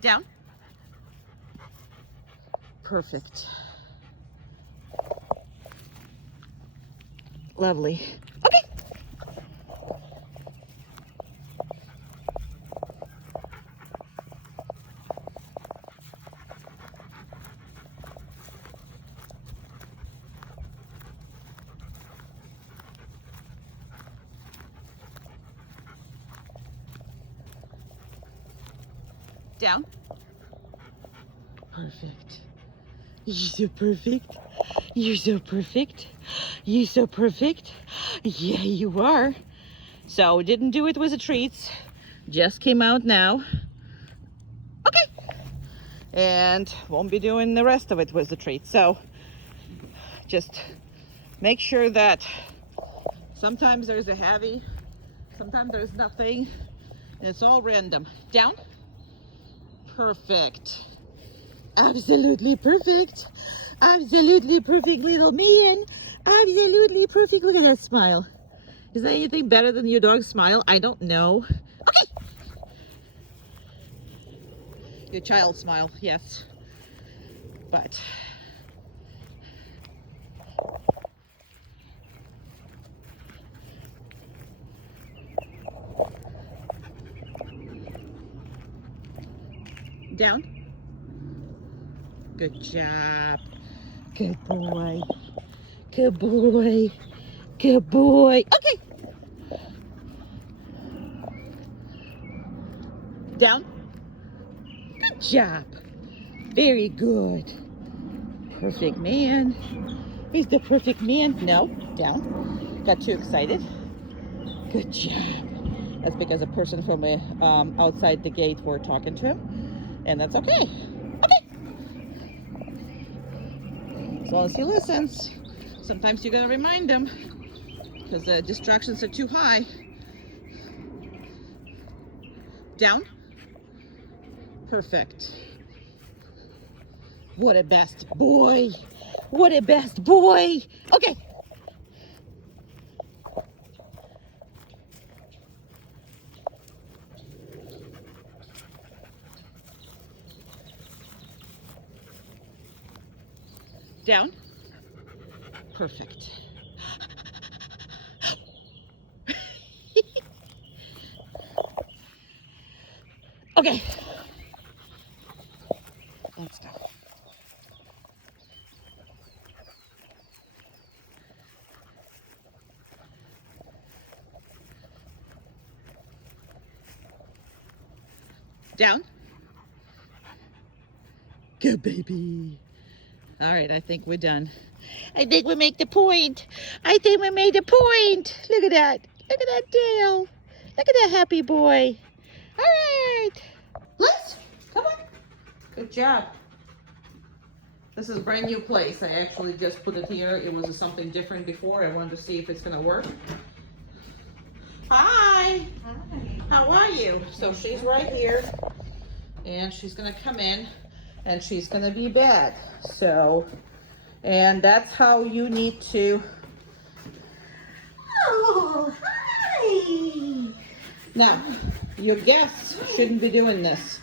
Down. Perfect. Lovely. Okay. Down. Perfect. You're so perfect. You're so perfect. You're so perfect. Yeah, you are. So we didn't do it with the treats. Just came out now. Okay. And won't be doing the rest of it with the treats. So just make sure that sometimes there's a heavy, sometimes there's nothing. And it's all random. Down. Perfect. Absolutely perfect. Absolutely perfect little man. Absolutely perfect. Look at that smile. Is there anything better than your dog's smile? I don't know. Okay. Your child's smile, yes. But down. Good job. Good boy. Good boy. Good boy. Okay. Down. Good job. Very good. Perfect man. He's the perfect man. No, down. Got too excited. Good job. That's because a person from outside the gate were talking to him, and that's okay. Okay. As long as he listens. Sometimes you gotta remind him because the distractions are too high. Down. Perfect. What a best boy. What a best boy. Okay. Down. Perfect. Okay. Let's go. Down. Good baby. All right, I think we're done. I think we make the point. I think we made the point. Look at that. Look at that tail. Look at that happy boy. All right. Let's come on. Good job. This is a brand new place. I actually just put it here. It was something different before. I wanted to see if it's gonna work. Hi. Hi. How are you? So she's right here, and she's gonna come in, and she's gonna be bad. So, and that's how you need to. Oh, hi. Now, your guests shouldn't be doing this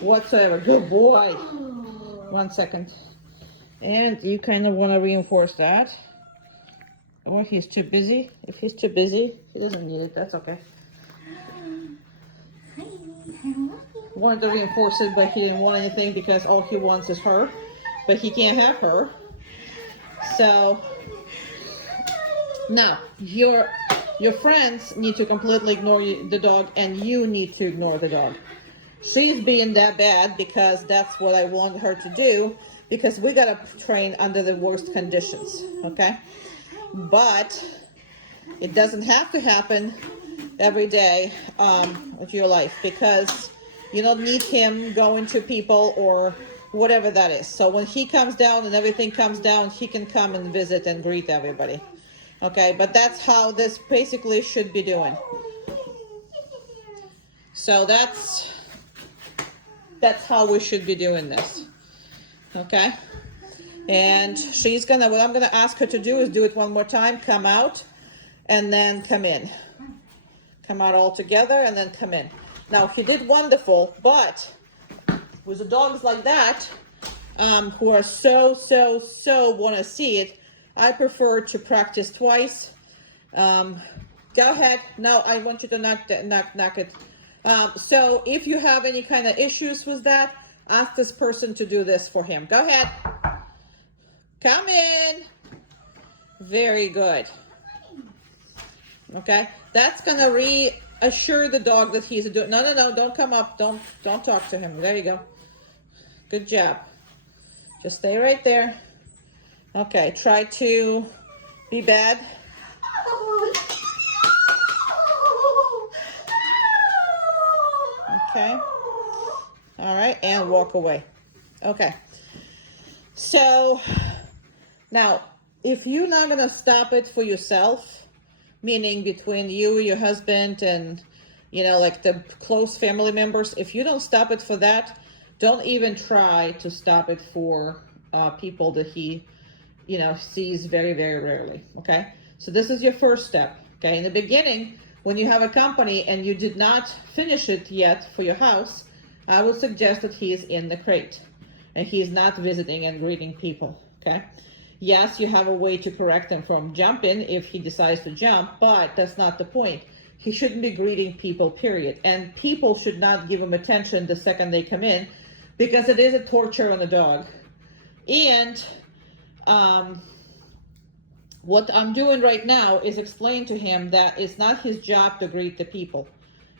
whatsoever. Good boy. Oh. 1 second. And you kind of want to reinforce that. Or he's too busy. If he's too busy, he doesn't need it. That's okay. Hi. How are you? Wanted to reinforce it, but he didn't want anything because all he wants is her. But he can't have her. So now your friends need to completely ignore the dog, and you need to ignore the dog. She's being that bad because that's what I want her to do, because we gotta train under the worst conditions, okay? But it doesn't have to happen every day of your life, because you don't need him going to people or whatever that is. So when he comes down and everything comes down, he can come and visit and greet everybody. Okay, but that's how this basically should be doing. So that's how we should be doing this. Okay? And she's gonna, what I'm gonna ask her to do is do it one more time, come out, and then come in. Come out all together and then come in. Now, he did wonderful, but with the dogs like that, who are so want to see it, I prefer to practice twice. Go ahead. Now I want you to knock it. So if you have any kind of issues with that, ask this person to do this for him. Go ahead. Come in. Very good. Okay. That's going to assure the dog that he's a no, no, no, don't come up. Don't talk to him. There you go. Good job. Just stay right there. Okay, try to be bad. Okay. All right, and walk away. Okay. So now, if you're not gonna stop it for yourself, meaning between you, your husband, and like the close family members, if you don't stop it for that, don't even try to stop it for people that he sees very, very rarely. Okay, so this is your first step. Okay, in the beginning, when you have a company and you did not finish it yet for your house, I would suggest that he is in the crate and he's not visiting and greeting people. Okay, yes, you have a way to correct him from jumping if he decides to jump, but that's not the point. He shouldn't be greeting people, period. And people should not give him attention the second they come in, because it is a torture on the dog. And what I'm doing right now is explain to him that it's not his job to greet the people.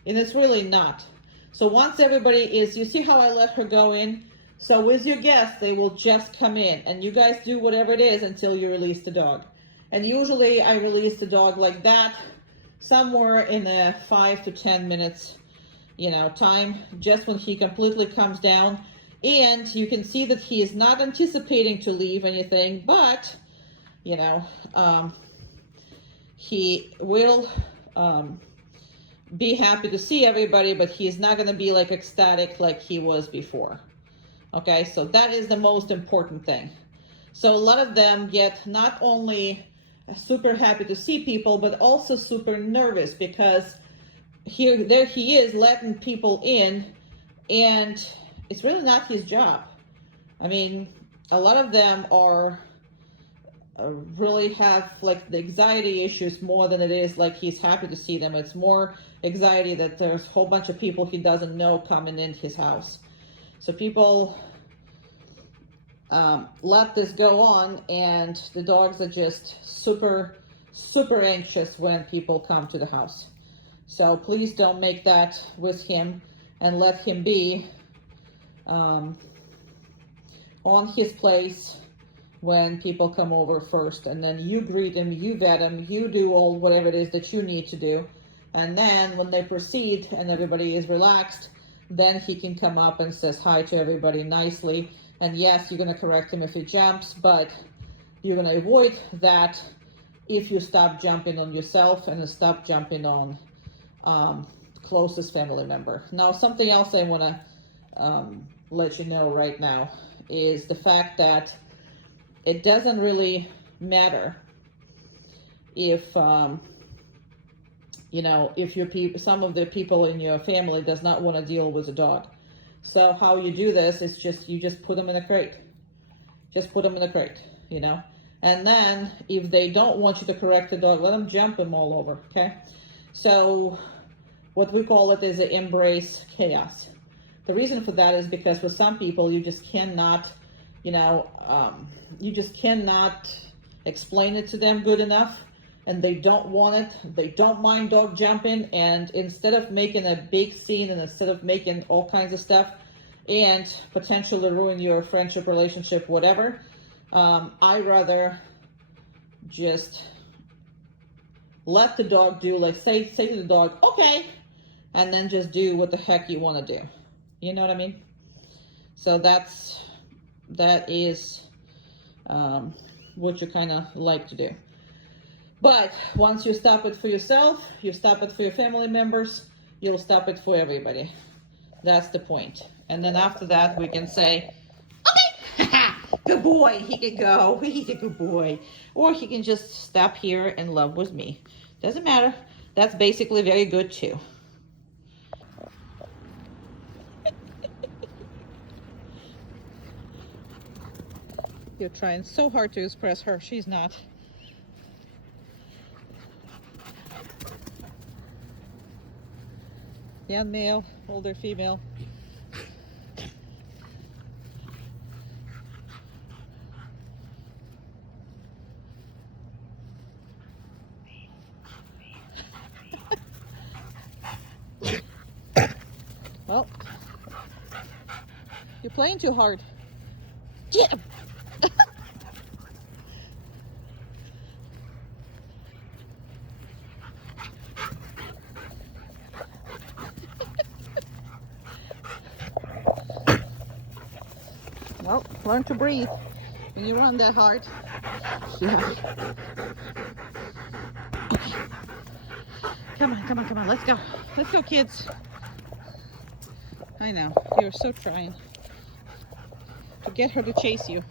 And it's really not. So once everybody is, you see how I let her go in? So with your guests, they will just come in and you guys do whatever it is until you release the dog. And usually I release the dog like that, somewhere in a 5 to 10 minutes, time, just when he completely comes down. And you can see that he is not anticipating to leave anything, but, he will be happy to see everybody, but he's not going to be like ecstatic like he was before. Okay, so that is the most important thing. So a lot of them get not only super happy to see people, but also super nervous because there he is letting people in, and it's really not his job. I mean, a lot of them are really have like the anxiety issues more than it is like he's happy to see them. It's more anxiety that there's a whole bunch of people he doesn't know coming in his house. So people let this go on, and the dogs are just super, super anxious when people come to the house. So please don't make that with him, and let him be on his place when people come over first, and then you greet him, you vet him, you do all whatever it is that you need to do. And then when they proceed and everybody is relaxed, then he can come up and says hi to everybody nicely. And yes, you're going to correct him if he jumps, but you're going to avoid that if you stop jumping on yourself and stop jumping on closest family member. Now, something else I want to let you know right now is the fact that it doesn't really matter if if your some of the people in your family does not want to deal with a dog. So how you do this is you just put them in a crate. Just put them in a crate, And then if they don't want you to correct the dog, let them jump them all over, okay? So what we call it is an embrace chaos. The reason for that is because with some people, you just cannot, you just cannot explain it to them good enough. And they don't want it. They don't mind dog jumping. And instead of making a big scene and instead of making all kinds of stuff and potentially ruin your friendship, relationship, whatever, I rather just let the dog do, like say to the dog, okay, and then just do what the heck you want to do. You know what I mean? So that is what you kind of like to do. But once you stop it for yourself, you stop it for your family members, you'll stop it for everybody. That's the point. And then after that, we can say, okay, good boy, he can go, he's a good boy. Or he can just stop here and love with me. Doesn't matter. That's basically very good too. You're trying so hard to express her. She's not. Young male, older female. playing too hard. Get him! Well, learn to breathe when you run that hard. Yeah. Okay. Come on, come on, come on. Let's go. Let's go, kids. I know. You're so trying to get her to chase you.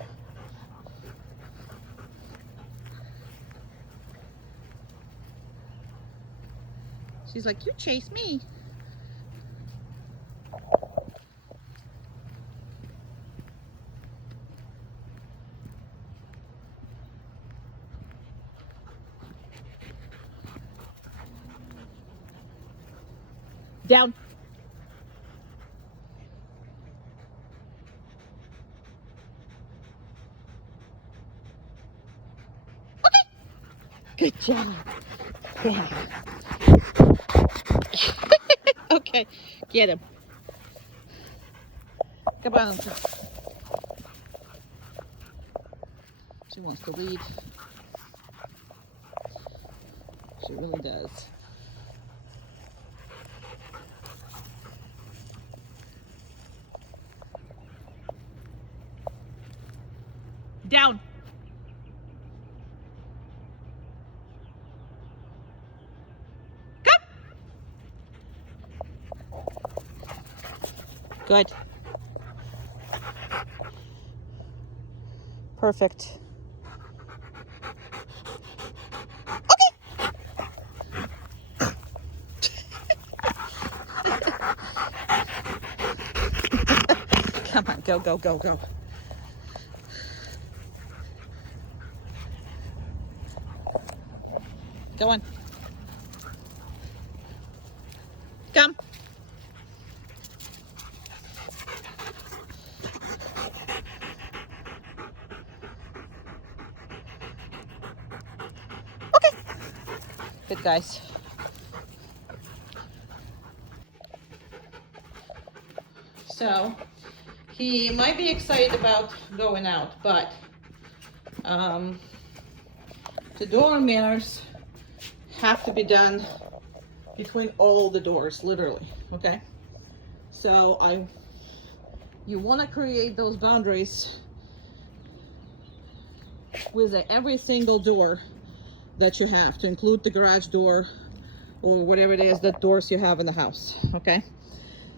She's like, you chase me. Down. Okay. Good job. Yeah. Okay, get him. Come on. She wants to lead. She really does. Down. Come. Good. Perfect. Okay. Come on, go, go, go, go. Go on. Come. Okay. Good guys. So he might be excited about going out, but the door manners have to be done between all the doors, literally. Okay, so you want to create those boundaries with every single door that you have, to include the garage door or whatever it is that doors you have in the house. Okay,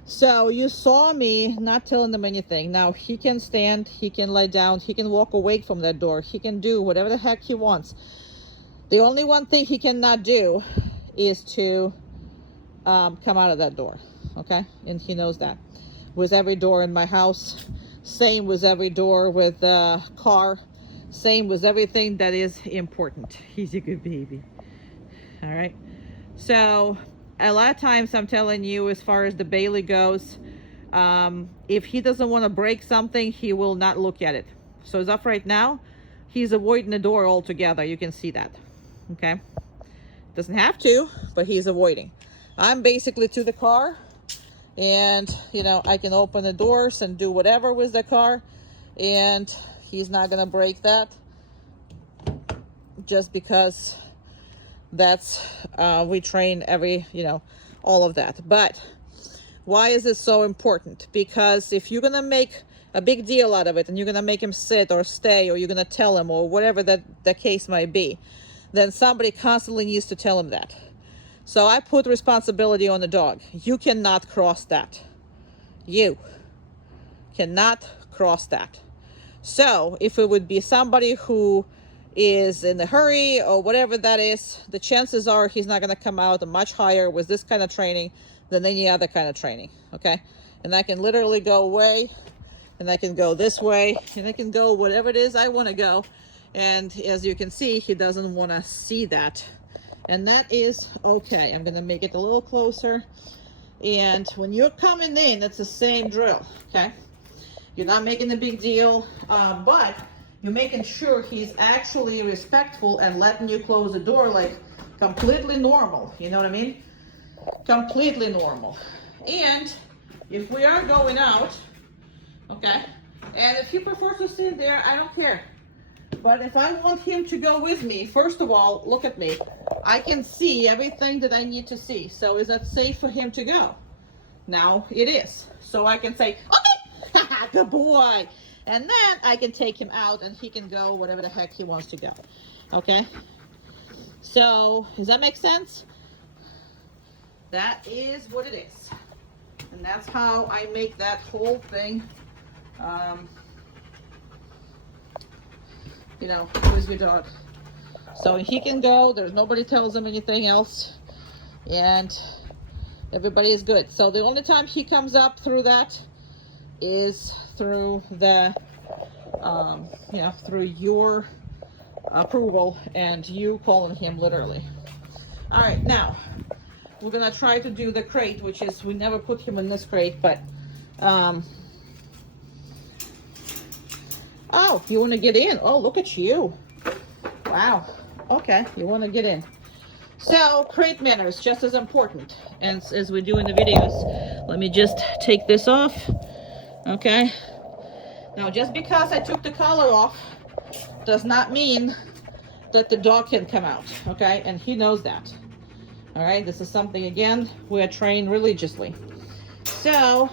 so you saw me not telling them anything. Now he can stand, he can lie down, he can walk away from that door, he can do whatever the heck he wants. The only one thing he cannot do is to come out of that door. Okay, and he knows that. With every door in my house, same with every door with the car, same with everything that is important. He's a good baby. All right, so a lot of times I'm telling you, as far as the Bailey goes, if he doesn't want to break something, he will not look at it. So as of right now, he's avoiding the door altogether. You can see that. Okay, doesn't have to, but he's avoiding. I'm basically to the car, and you know, I can open the doors and do whatever with the car, and he's not gonna break that, just because that's we train every, you know, all of that. But why is it so important? Because if you're gonna make a big deal out of it and you're gonna make him sit or stay, or you're gonna tell him, or whatever that the case might be, then somebody constantly needs to tell him that. So I put responsibility on the dog. You cannot cross that. You cannot cross that. So if it would be somebody who is in a hurry or whatever that is, the chances are he's not going to come out much higher with this kind of training than any other kind of training. Okay, and I can literally go away, and I can go this way, and I can go whatever it is I want to go. And as you can see, he doesn't want to see that, and that is okay. I'm going to make it a little closer. And when you're coming in, it's the same drill. Okay, you're not making a big deal, but you're making sure he's actually respectful and letting you close the door, like completely normal. You know what I mean? Completely normal. And if we are going out, Okay? And if he prefers to sit there, I don't care. But if I want him to go with me, first of all, look at me. I can see everything that I need to see. So is that safe for him to go? Now it is. So I can say, okay, good boy. And then I can take him out and he can go whatever the heck he wants to go. Okay? So, does that make sense? That is what it is. And that's how I make that whole thing, you know, who's your dog. So he can go, there's nobody tells him anything else, and everybody is good. So the only time he comes up through that is through the, you know, through your approval and you calling him literally. All right, now we're gonna try to do the crate, which is, we never put him in this crate, but, oh, you wanna get in? Oh, look at you. Wow, okay, you wanna get in. So, crate manners, just as important. And as we do in the videos, let me just take this off, okay? Now, just because I took the collar off does not mean that the dog can come out, okay? And he knows that. All right, this is something, again, we are trained religiously. So,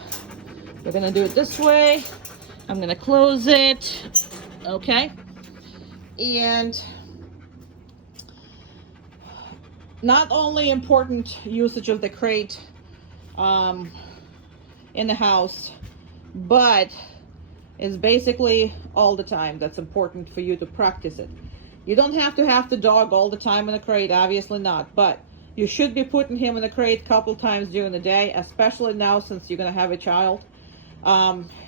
we're gonna do it this way. I'm gonna close it, okay? And not only important usage of the crate in the house, but it's basically all the time that's important for you to practice it. You don't have to have the dog all the time in a crate, obviously not, but you should be putting him in a crate a couple times during the day, especially now since you're going to have a child.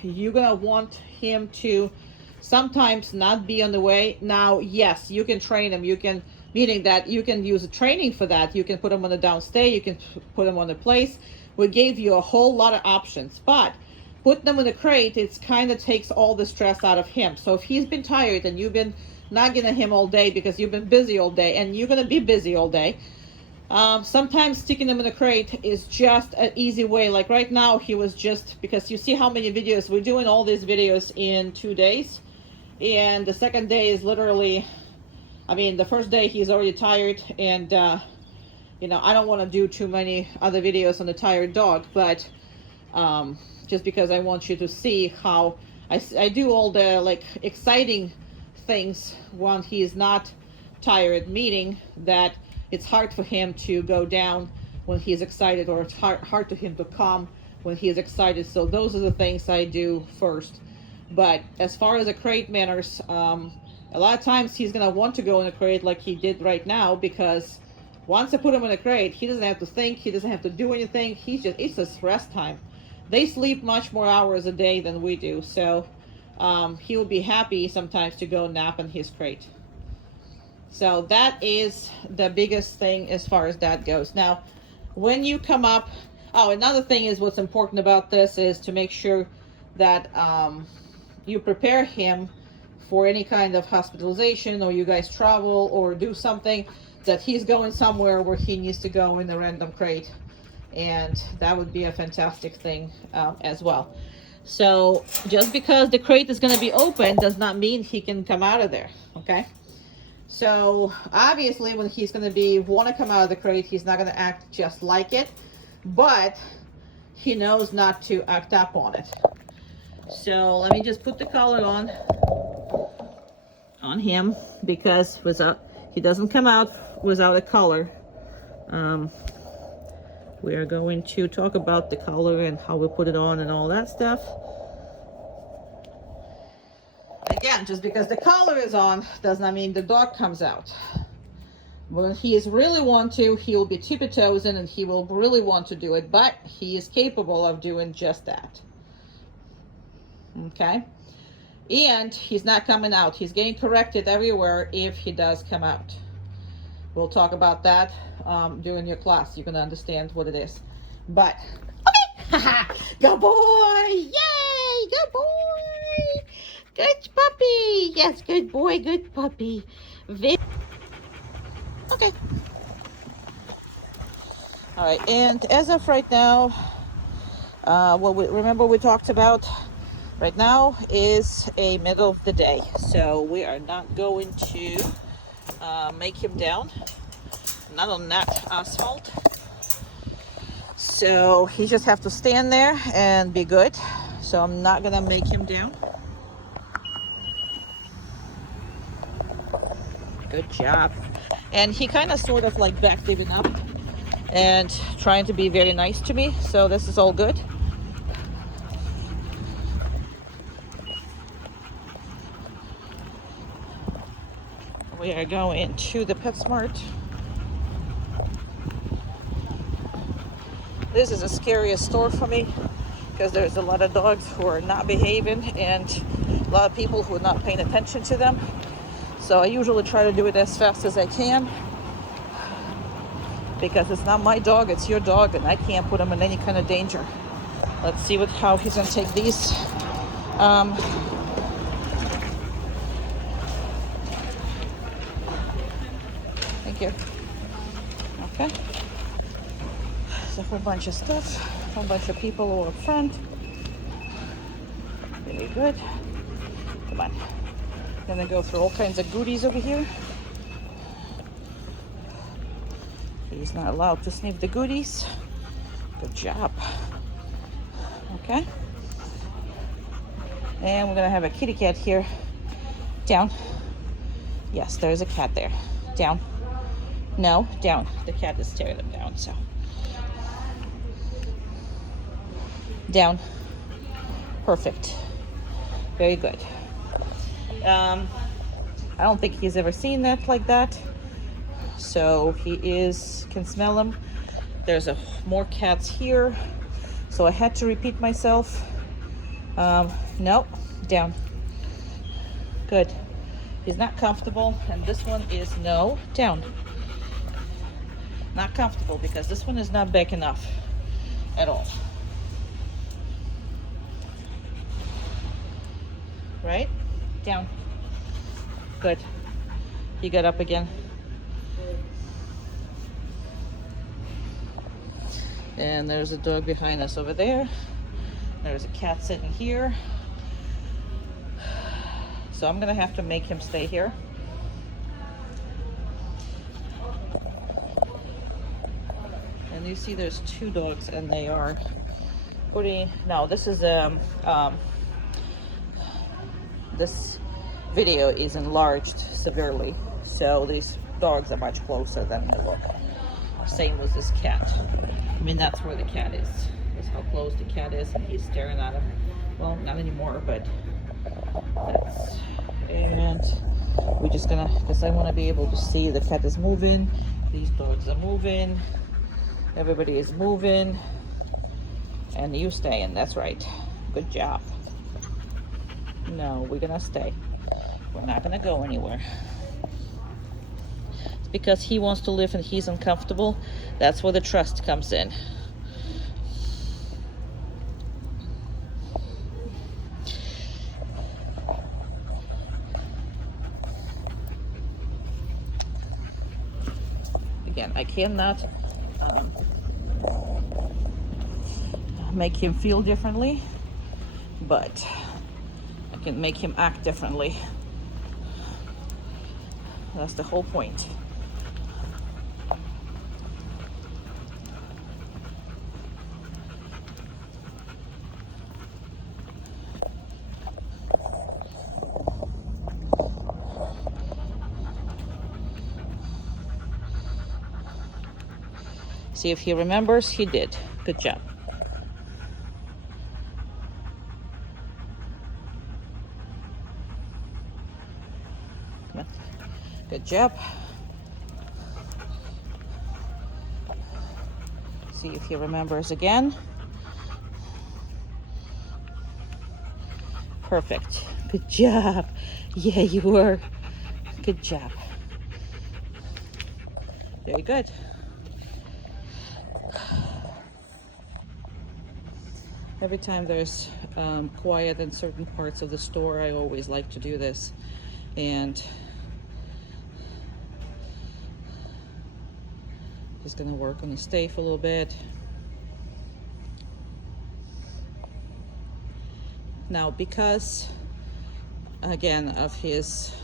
You're going to want him to sometimes not be on the way. Now, yes, you can train him. You can, meaning that you can use a training for that. You can put him on the downstay. You can put him on the place. We gave you a whole lot of options, but putting them in a crate, it's kind of takes all the stress out of him. So if he's been tired and you've been nagging at him all day because you've been busy all day, and you're going to be busy all day, sometimes sticking them in a crate is just an easy way. Like right now, he was just, because you see how many videos, we're doing all these videos in 2 days. And the second day is literally, I mean, the first day he's already tired, and, you know, I don't want to do too many other videos on the tired dog, but just because I want you to see how I do all the like exciting things when he's not tired, meaning that it's hard for him to go down when he's excited, or it's hard for him to calm when he is excited. So those are the things I do first. But as far as the crate manners, a lot of times he's gonna want to go in a crate like he did right now, because once I put him in a crate, he doesn't have to think, he doesn't have to do anything. It's just rest time. They sleep much more hours a day than we do, so he will be happy sometimes to go nap in his crate. So that is the biggest thing as far as that goes. Now, when you come up, oh, another thing is, what's important about this is to make sure that you prepare him for any kind of hospitalization, or you guys travel or do something, that he's going somewhere where he needs to go in the random crate. And that would be a fantastic thing as well. So just because the crate is going to be open does not mean he can come out of there, okay? So obviously when he's going to want to come out of the crate, he's not going to act just like it, but he knows not to act up on it. So let me just put the collar on him, because he doesn't come out without a collar. We are going to talk about the collar and how we put it on and all that stuff. Again, just because the collar is on does not mean the dog comes out. When he is really want to, he will be tippy-toesing and he will really want to do it, but he is capable of doing just that. Okay? And he's not coming out. He's getting corrected everywhere if he does come out. We'll talk about that during your class. You can understand what it is. But, okay! Good boy! Yay! Good boy! Good puppy! Yes, good boy, good puppy. Okay. All right, and as of right now, remember we talked about Right now is a middle of the day, so we are not going to make him down, not on that asphalt. So he just have to stand there and be good. So I'm not gonna make him down. Good job. And he kind of sort of like backed even up and trying to be very nice to me. So this is all good. We are going to the PetSmart. This is the scariest store for me because there's a lot of dogs who are not behaving and a lot of people who are not paying attention to them. So I usually try to do it as fast as I can because it's not my dog, it's your dog, and I can't put him in any kind of danger. Let's see how he's gonna take these. Thank you. Okay. There's a whole bunch of stuff, a whole bunch of people all up front. Very good. Come on. Gonna go through all kinds of goodies over here. He's not allowed to sniff the goodies. Good job. Okay. And we're gonna have a kitty cat here. Down. Yes, there's a cat there. Down. No, down. The cat is staring him down, so. Down. Perfect. Very good. I don't think he's ever seen that like that. So he can smell them. There's more cats here. So I had to repeat myself. No, down. Good. He's not comfortable. And this one is no, down. Not comfortable because this one is not big enough at all. Right? Down. Good. He got up again. And there's a dog behind us over there. There's a cat sitting here. So I'm gonna have to make him stay here. And you see there's two dogs and they are no, this is this video is enlarged severely, so these dogs are much closer than they look. Same with this cat. I mean, that's where the cat is. That's how close the cat is, and he's staring at him. Well, not anymore, but that's. And we're just gonna, because I want to be able to see the cat is moving, these dogs are moving, everybody is moving, and you staying. That's right. Good job. No, we're gonna stay. We're not gonna go anywhere. It's because he wants to live and he's uncomfortable. That's where the trust comes in. Again, I cannot make him feel differently, but I can make him act differently. That's the whole point. See if he remembers. He did. Good job. Come on. Good job. See if he remembers again. Perfect. Good job. Yeah, you were. Good job. Very good. Every time there's quiet in certain parts of the store, I always like to do this. And just gonna work on the stay for a little bit. Now, because again of his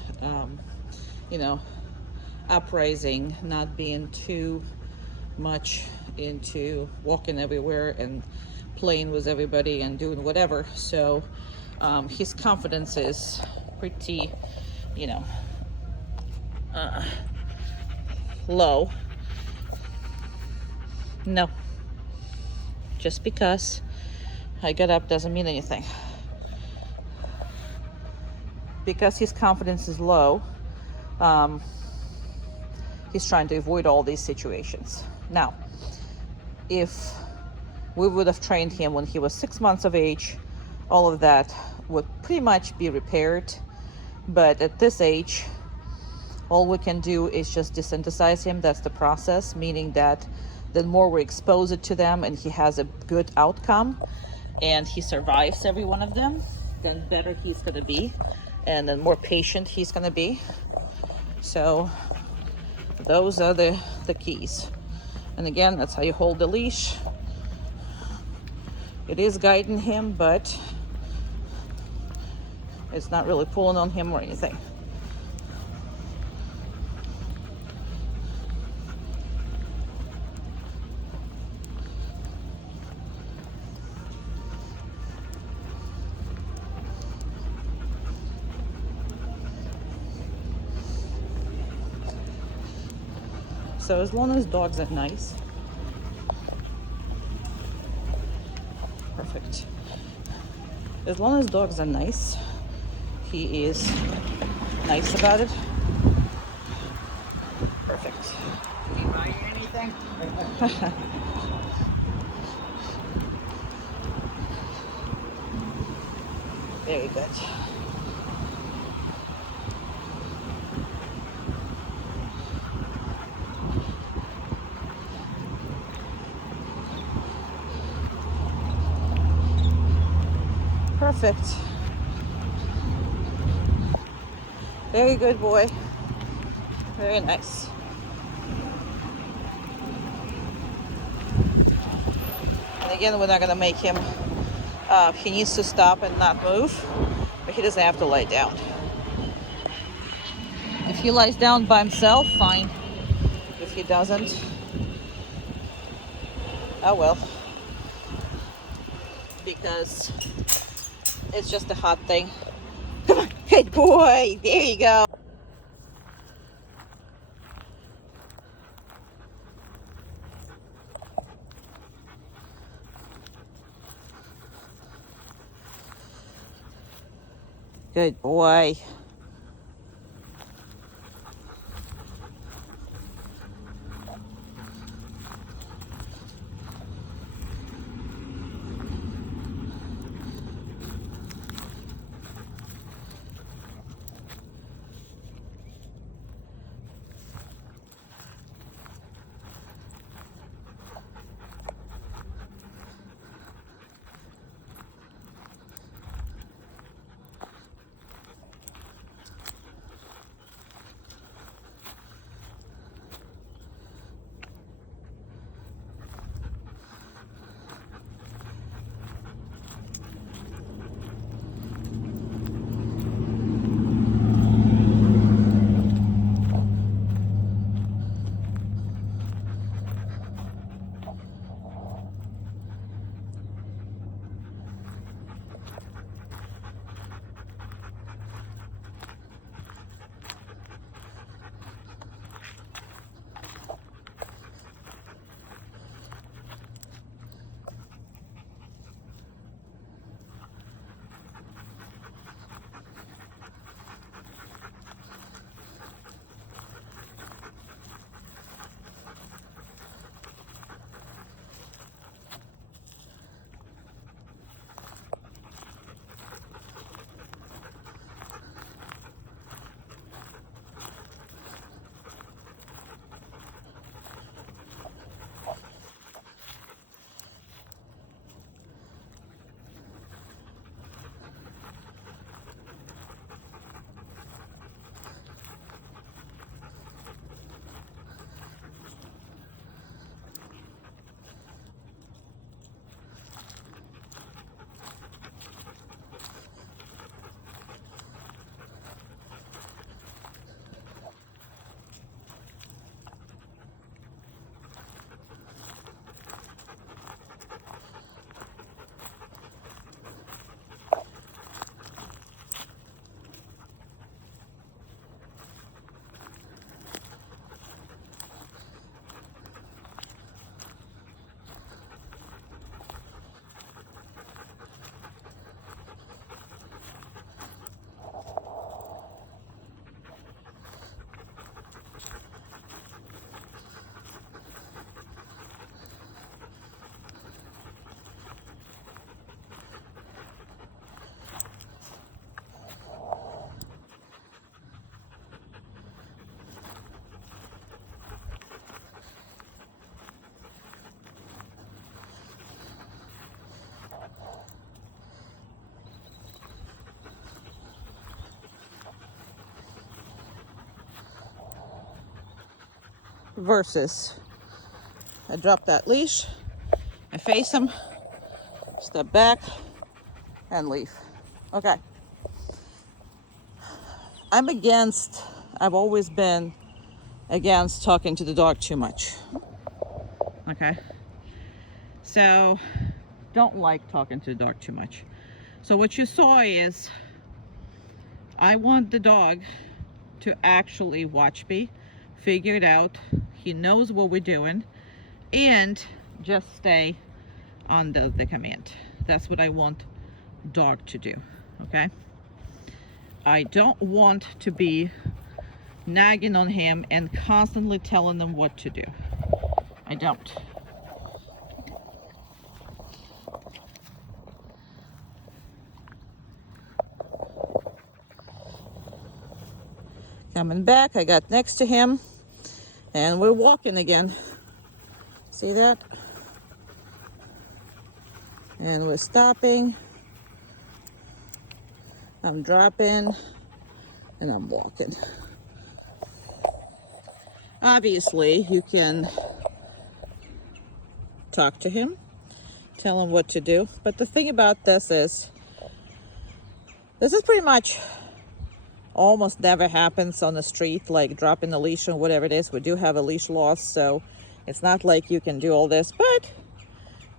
you know, uprising, not being too much into walking everywhere and playing with everybody and doing whatever, so his confidence is pretty, you know, low. No, just because I got up doesn't mean anything. Because his confidence is low, he's trying to avoid all these situations. Now, if we would have trained him when he was 6 months of age, all of that would pretty much be repaired. But at this age, all we can do is just desensitize him. That's the process, meaning that the more we expose it to them and he has a good outcome and he survives every one of them, then better he's going to be, and then more patient he's going to be. So those are the keys. And again, that's how you hold the leash. It is guiding him, but it's not really pulling on him or anything. So as long as dogs are nice, perfect. As long as dogs are nice, he is nice about it. Perfect. Did he buy you anything? Very good. Perfect. Very good, boy. Very nice. And again, we're not going to make him, he needs to stop and not move, but he doesn't have to lie down. If he lies down by himself, fine. If he doesn't, oh well. Because it's just a hot thing. Come on, good boy. There you go. Good boy. versus I drop that leash, I face him, step back, and leave. Okay. I've always been against talking to the dog too much. Okay. So, don't like talking to the dog too much. So what you saw is, I want the dog to actually watch me, figure it out. He knows what we're doing, and just stay under the command. That's what I want dog to do. Okay. I don't want to be nagging on him and constantly telling them what to do. I don't. Coming back, I got next to him, and we're walking again. See that? And we're stopping. I'm dropping, and I'm walking. Obviously, you can talk to him, tell him what to do. But the thing about this is pretty much almost never happens on the street, like dropping the leash or whatever it is. We do have a leash loss, so it's not like you can do all this, but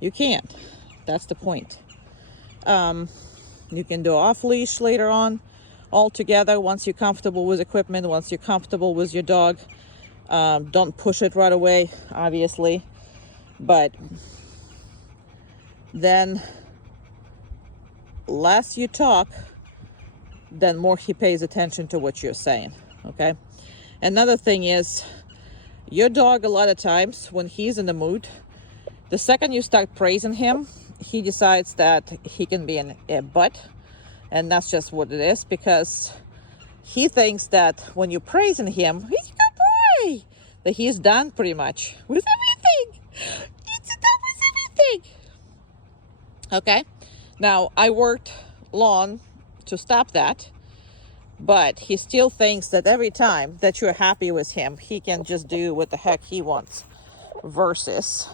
you can't. That's the point. You can do off leash later on altogether once you're comfortable with equipment, once you're comfortable with your dog. Don't push it right away, obviously, but then less you talk, then more he pays attention to what you're saying. Okay. Another thing is, your dog, a lot of times when he's in the mood, the second you start praising him, he decides that he can be a butt, and that's just what it is, because he thinks that when you're praising him, he's a good boy, that he's done pretty much with everything. It's done with everything. Okay. Now, I worked long to stop that, but he still thinks that every time that you're happy with him, he can just do what the heck he wants versus,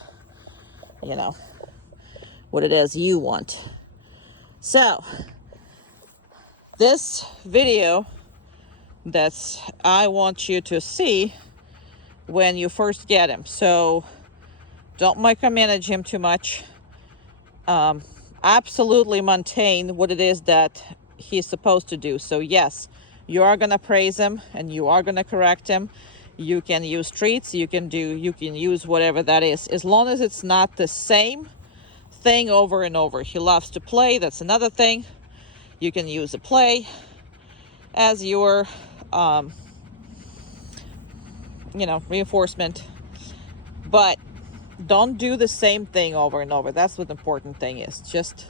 what it is you want. So, this video I want you to see when you first get him. So, don't micromanage him too much. Absolutely maintain what it is that he's supposed to do. So yes, you are going to praise him and you are going to correct him. You can use treats, you can use whatever that is, as long as it's not the same thing over and over. He loves to play, that's another thing. You can use a play as your reinforcement, but don't do the same thing over and over. That's what the important thing is. Just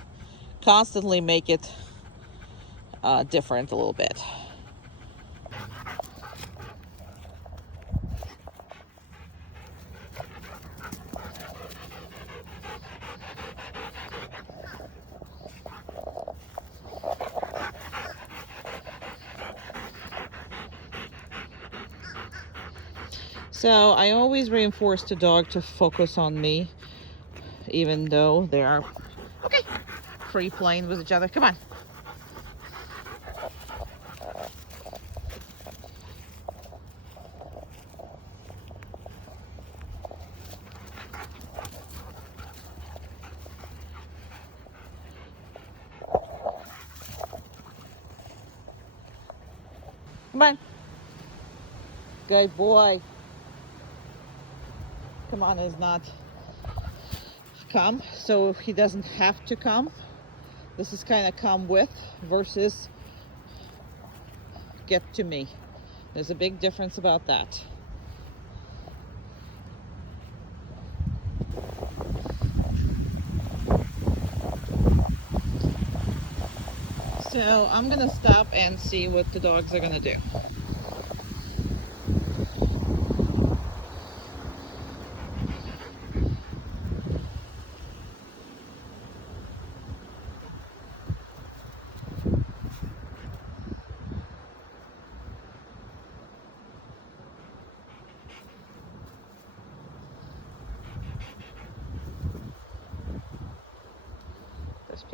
constantly make it different a little bit. So I always reinforce the dog to focus on me, even though they are free playing with each other. Come on. Come on. Good boy. Come on, is not come, so he doesn't have to come. This is kind of come with versus get to me. There's a big difference about that. So I'm gonna stop and see what the dogs are gonna do.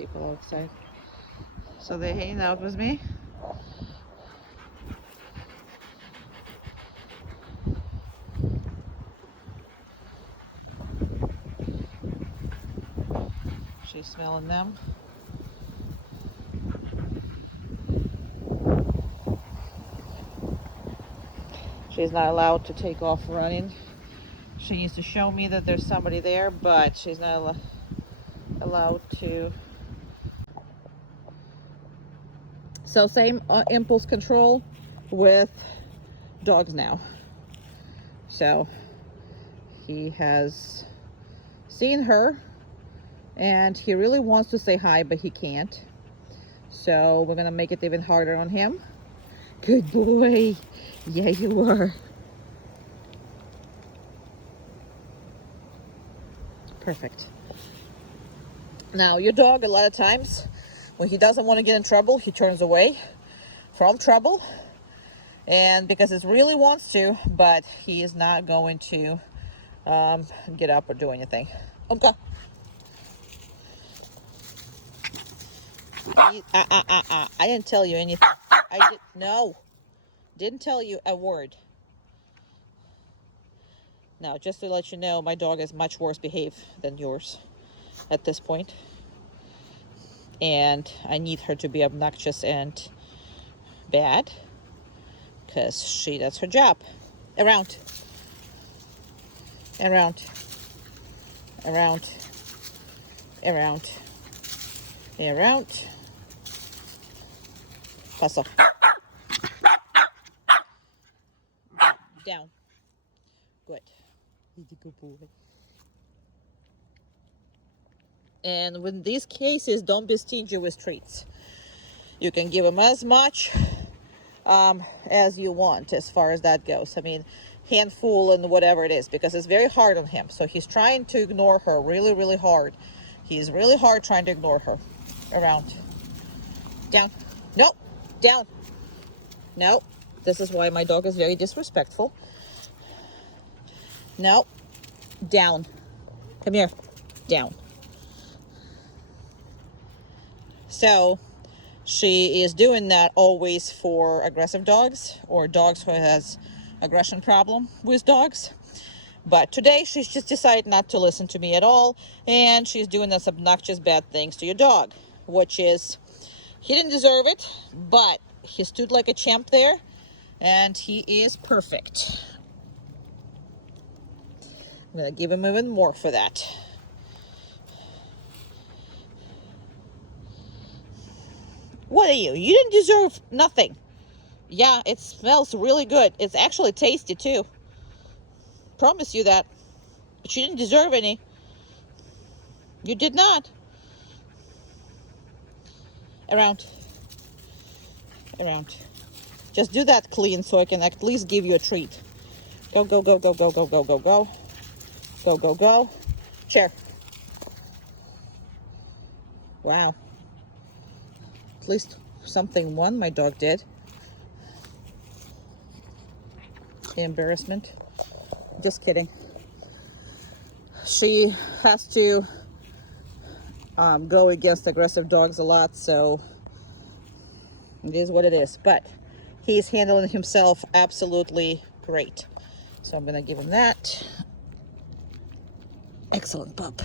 people outside. So they're hanging out with me. She's smelling them. She's not allowed to take off running. She needs to show me that there's somebody there, but she's not allowed to. So same impulse control with dogs now. So he has seen her and he really wants to say hi, but he can't. So we're gonna make it even harder on him. Good boy. Yeah, you are. Perfect. Now, your dog, a lot of times, when he doesn't want to get in trouble, he turns away from trouble. And because it really wants to, but he is not going to get up or do anything. Okay. I didn't tell you anything. Didn't tell you a word. Now, just to let you know, my dog is much worse behaved than yours at this point. And I need her to be obnoxious and bad because that's her job. Around. Around. Around. Around. Around. Pass off. Down. Good. He's a good boy. And in these cases, don't be stingy with treats. You can give him as much as you want as far as that goes. I mean, handful and whatever it is, because it's very hard on him. So he's trying to ignore her really, really hard. He's really hard trying to ignore her. Around. Down. Nope. Down. No. This is why my dog is very disrespectful. No. Down. Come here. Down. So she is doing that always for aggressive dogs or dogs who has aggression problem with dogs. But today she's just decided not to listen to me at all, and she's doing this obnoxious bad things to your dog, which is, he didn't deserve it, but he stood like a champ there, and he is perfect. I'm gonna give him even more for that. What are you? You didn't deserve nothing. Yeah, it smells really good. It's actually tasty too. Promise you that. But you didn't deserve any. You did not. Around. Around. Just do that clean so I can at least give you a treat. Go, go, go, go, go, go, go, go, go. Go, go, go. Chair. Wow. At least something won my dog did. Embarrassment. Just kidding. She has to go against aggressive dogs a lot, so it is what it is. But he's handling himself absolutely great. So I'm gonna give him that. Excellent pup.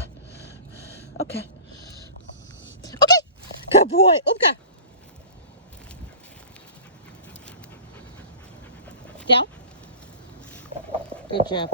Okay. Okay. Good boy. Okay. Down. Good job.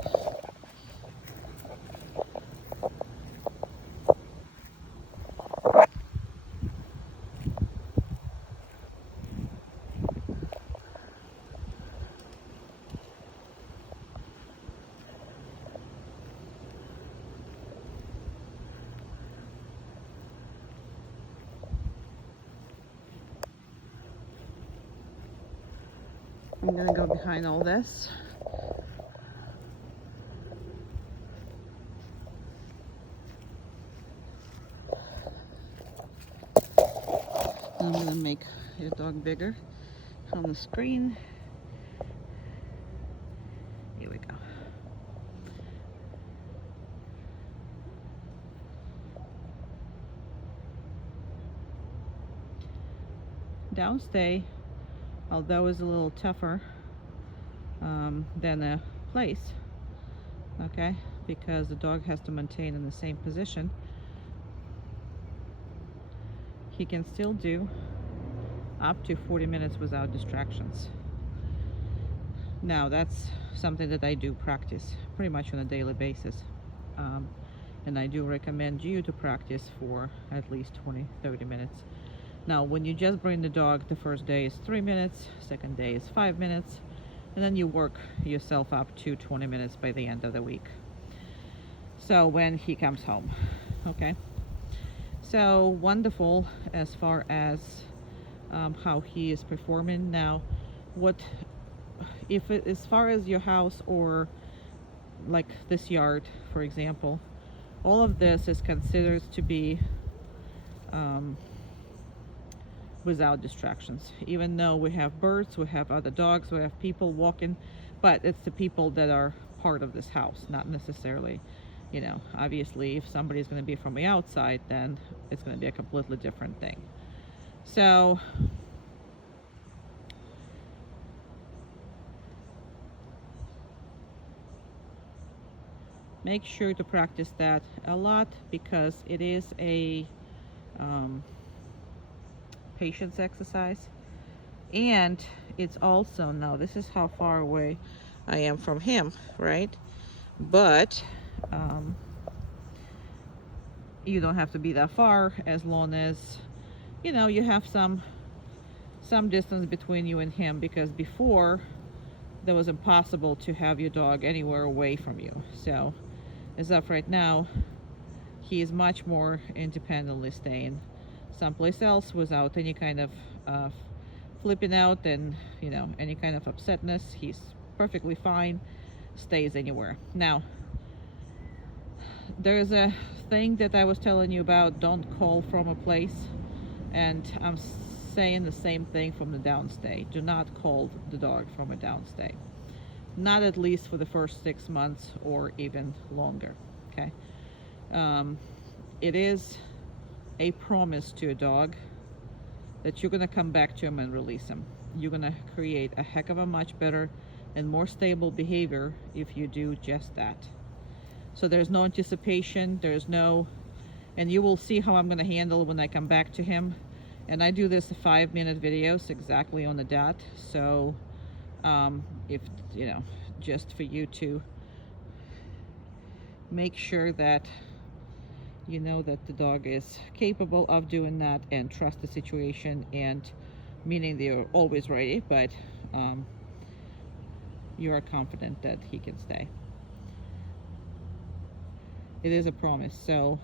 I'm gonna go behind all this. I'm gonna make your dog bigger on the screen. Here we go. downstay, although is a little tougher than a place, okay, because the dog has to maintain in the same position, he can still do up to 40 minutes without distractions. Now that's something that I do practice pretty much on a daily basis, and I do recommend you to practice for at least 20-30 minutes. Now when you just bring the dog, the first day is 3 minutes, second day is 5 minutes, and then you work yourself up to 20 minutes by the end of the week, so when he comes home. Okay, so wonderful as far as how he is performing. Now if as far as your house or like this yard, for example, all of this is considered to be without distractions, even though we have birds, we have other dogs, we have people walking, but it's the people that are part of this house, not necessarily, you know, obviously if somebody's going to be from the outside, then it's going to be a completely different thing. So make sure to practice that a lot, because it is a patience exercise, and it's also, now this is how far away I am from him, right? But you don't have to be that far, as long as you know you have some distance between you and him, because before that was impossible to have your dog anywhere away from you. So as of right now, he is much more independently staying someplace else without any kind of flipping out and, you know, any kind of upsetness. He's perfectly fine, stays anywhere. Now there's a thing that I was telling you about, don't call from a place, and I'm saying the same thing from the downstay. Do not call the dog from a downstay, not at least for the first 6 months or even longer. Okay, it is a promise to a dog that you're going to come back to him and release him. You're going to create a heck of a much better and more stable behavior if you do just that. So there's no anticipation, there's no, and you will see how I'm going to handle when I come back to him. And I do this 5-minute videos exactly on the dot, so if you know, just for you to make sure that you know that the dog is capable of doing that, and trust the situation, and meaning they're always ready, but you are confident that he can stay. It is a promise, so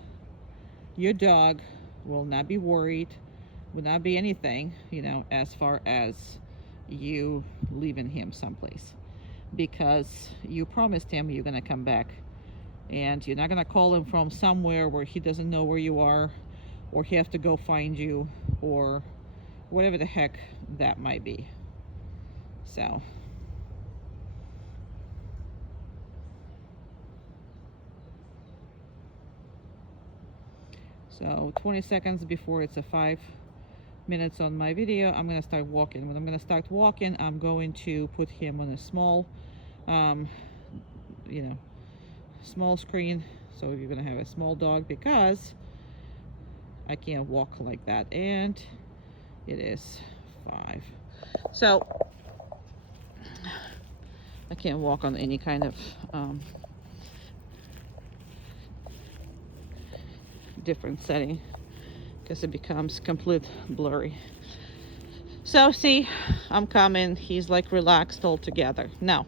your dog will not be worried, will not be anything, you know, as far as you leaving him someplace, because you promised him you're gonna come back, and you're not gonna call him from somewhere where he doesn't know where you are, or he has to go find you, or whatever the heck that might be. So 20 seconds before it's a 5 minutes on my video, I'm gonna start walking. When I'm gonna start walking, I'm going to put him on a small you know, small screen, so you're gonna have a small dog, because I can't walk like that. And it is 5, so I can't walk on any kind of different setting, because it becomes complete blurry. So see, I'm coming, he's like relaxed altogether now.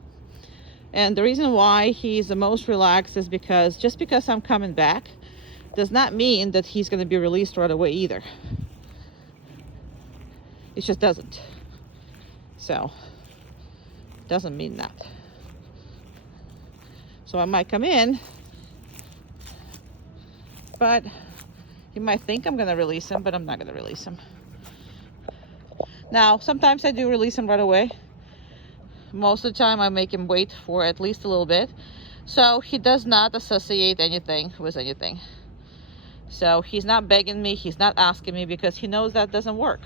And the reason why he's the most relaxed is because just because I'm coming back does not mean that he's going to be released right away either. It just doesn't. So doesn't mean that. So I might come in, but you might think I'm going to release him, but I'm not going to release him. Now sometimes I do release him right away. Most of the time I make him wait for at least a little bit, so he does not associate anything with anything. So he's not begging me, he's not asking me, because he knows that doesn't work.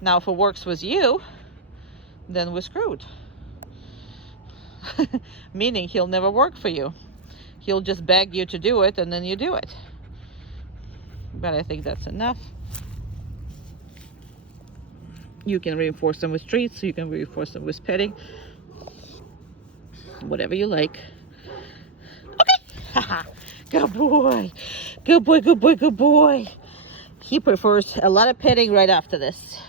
Now, if it works with you, then we're screwed. Meaning he'll never work for you. He'll just beg you to do it, and then you do it. But I think that's enough. You can reinforce them with treats, you can reinforce them with petting. Whatever you like. Okay. Good boy. Good boy, good boy, good boy. He prefers a lot of petting right after this.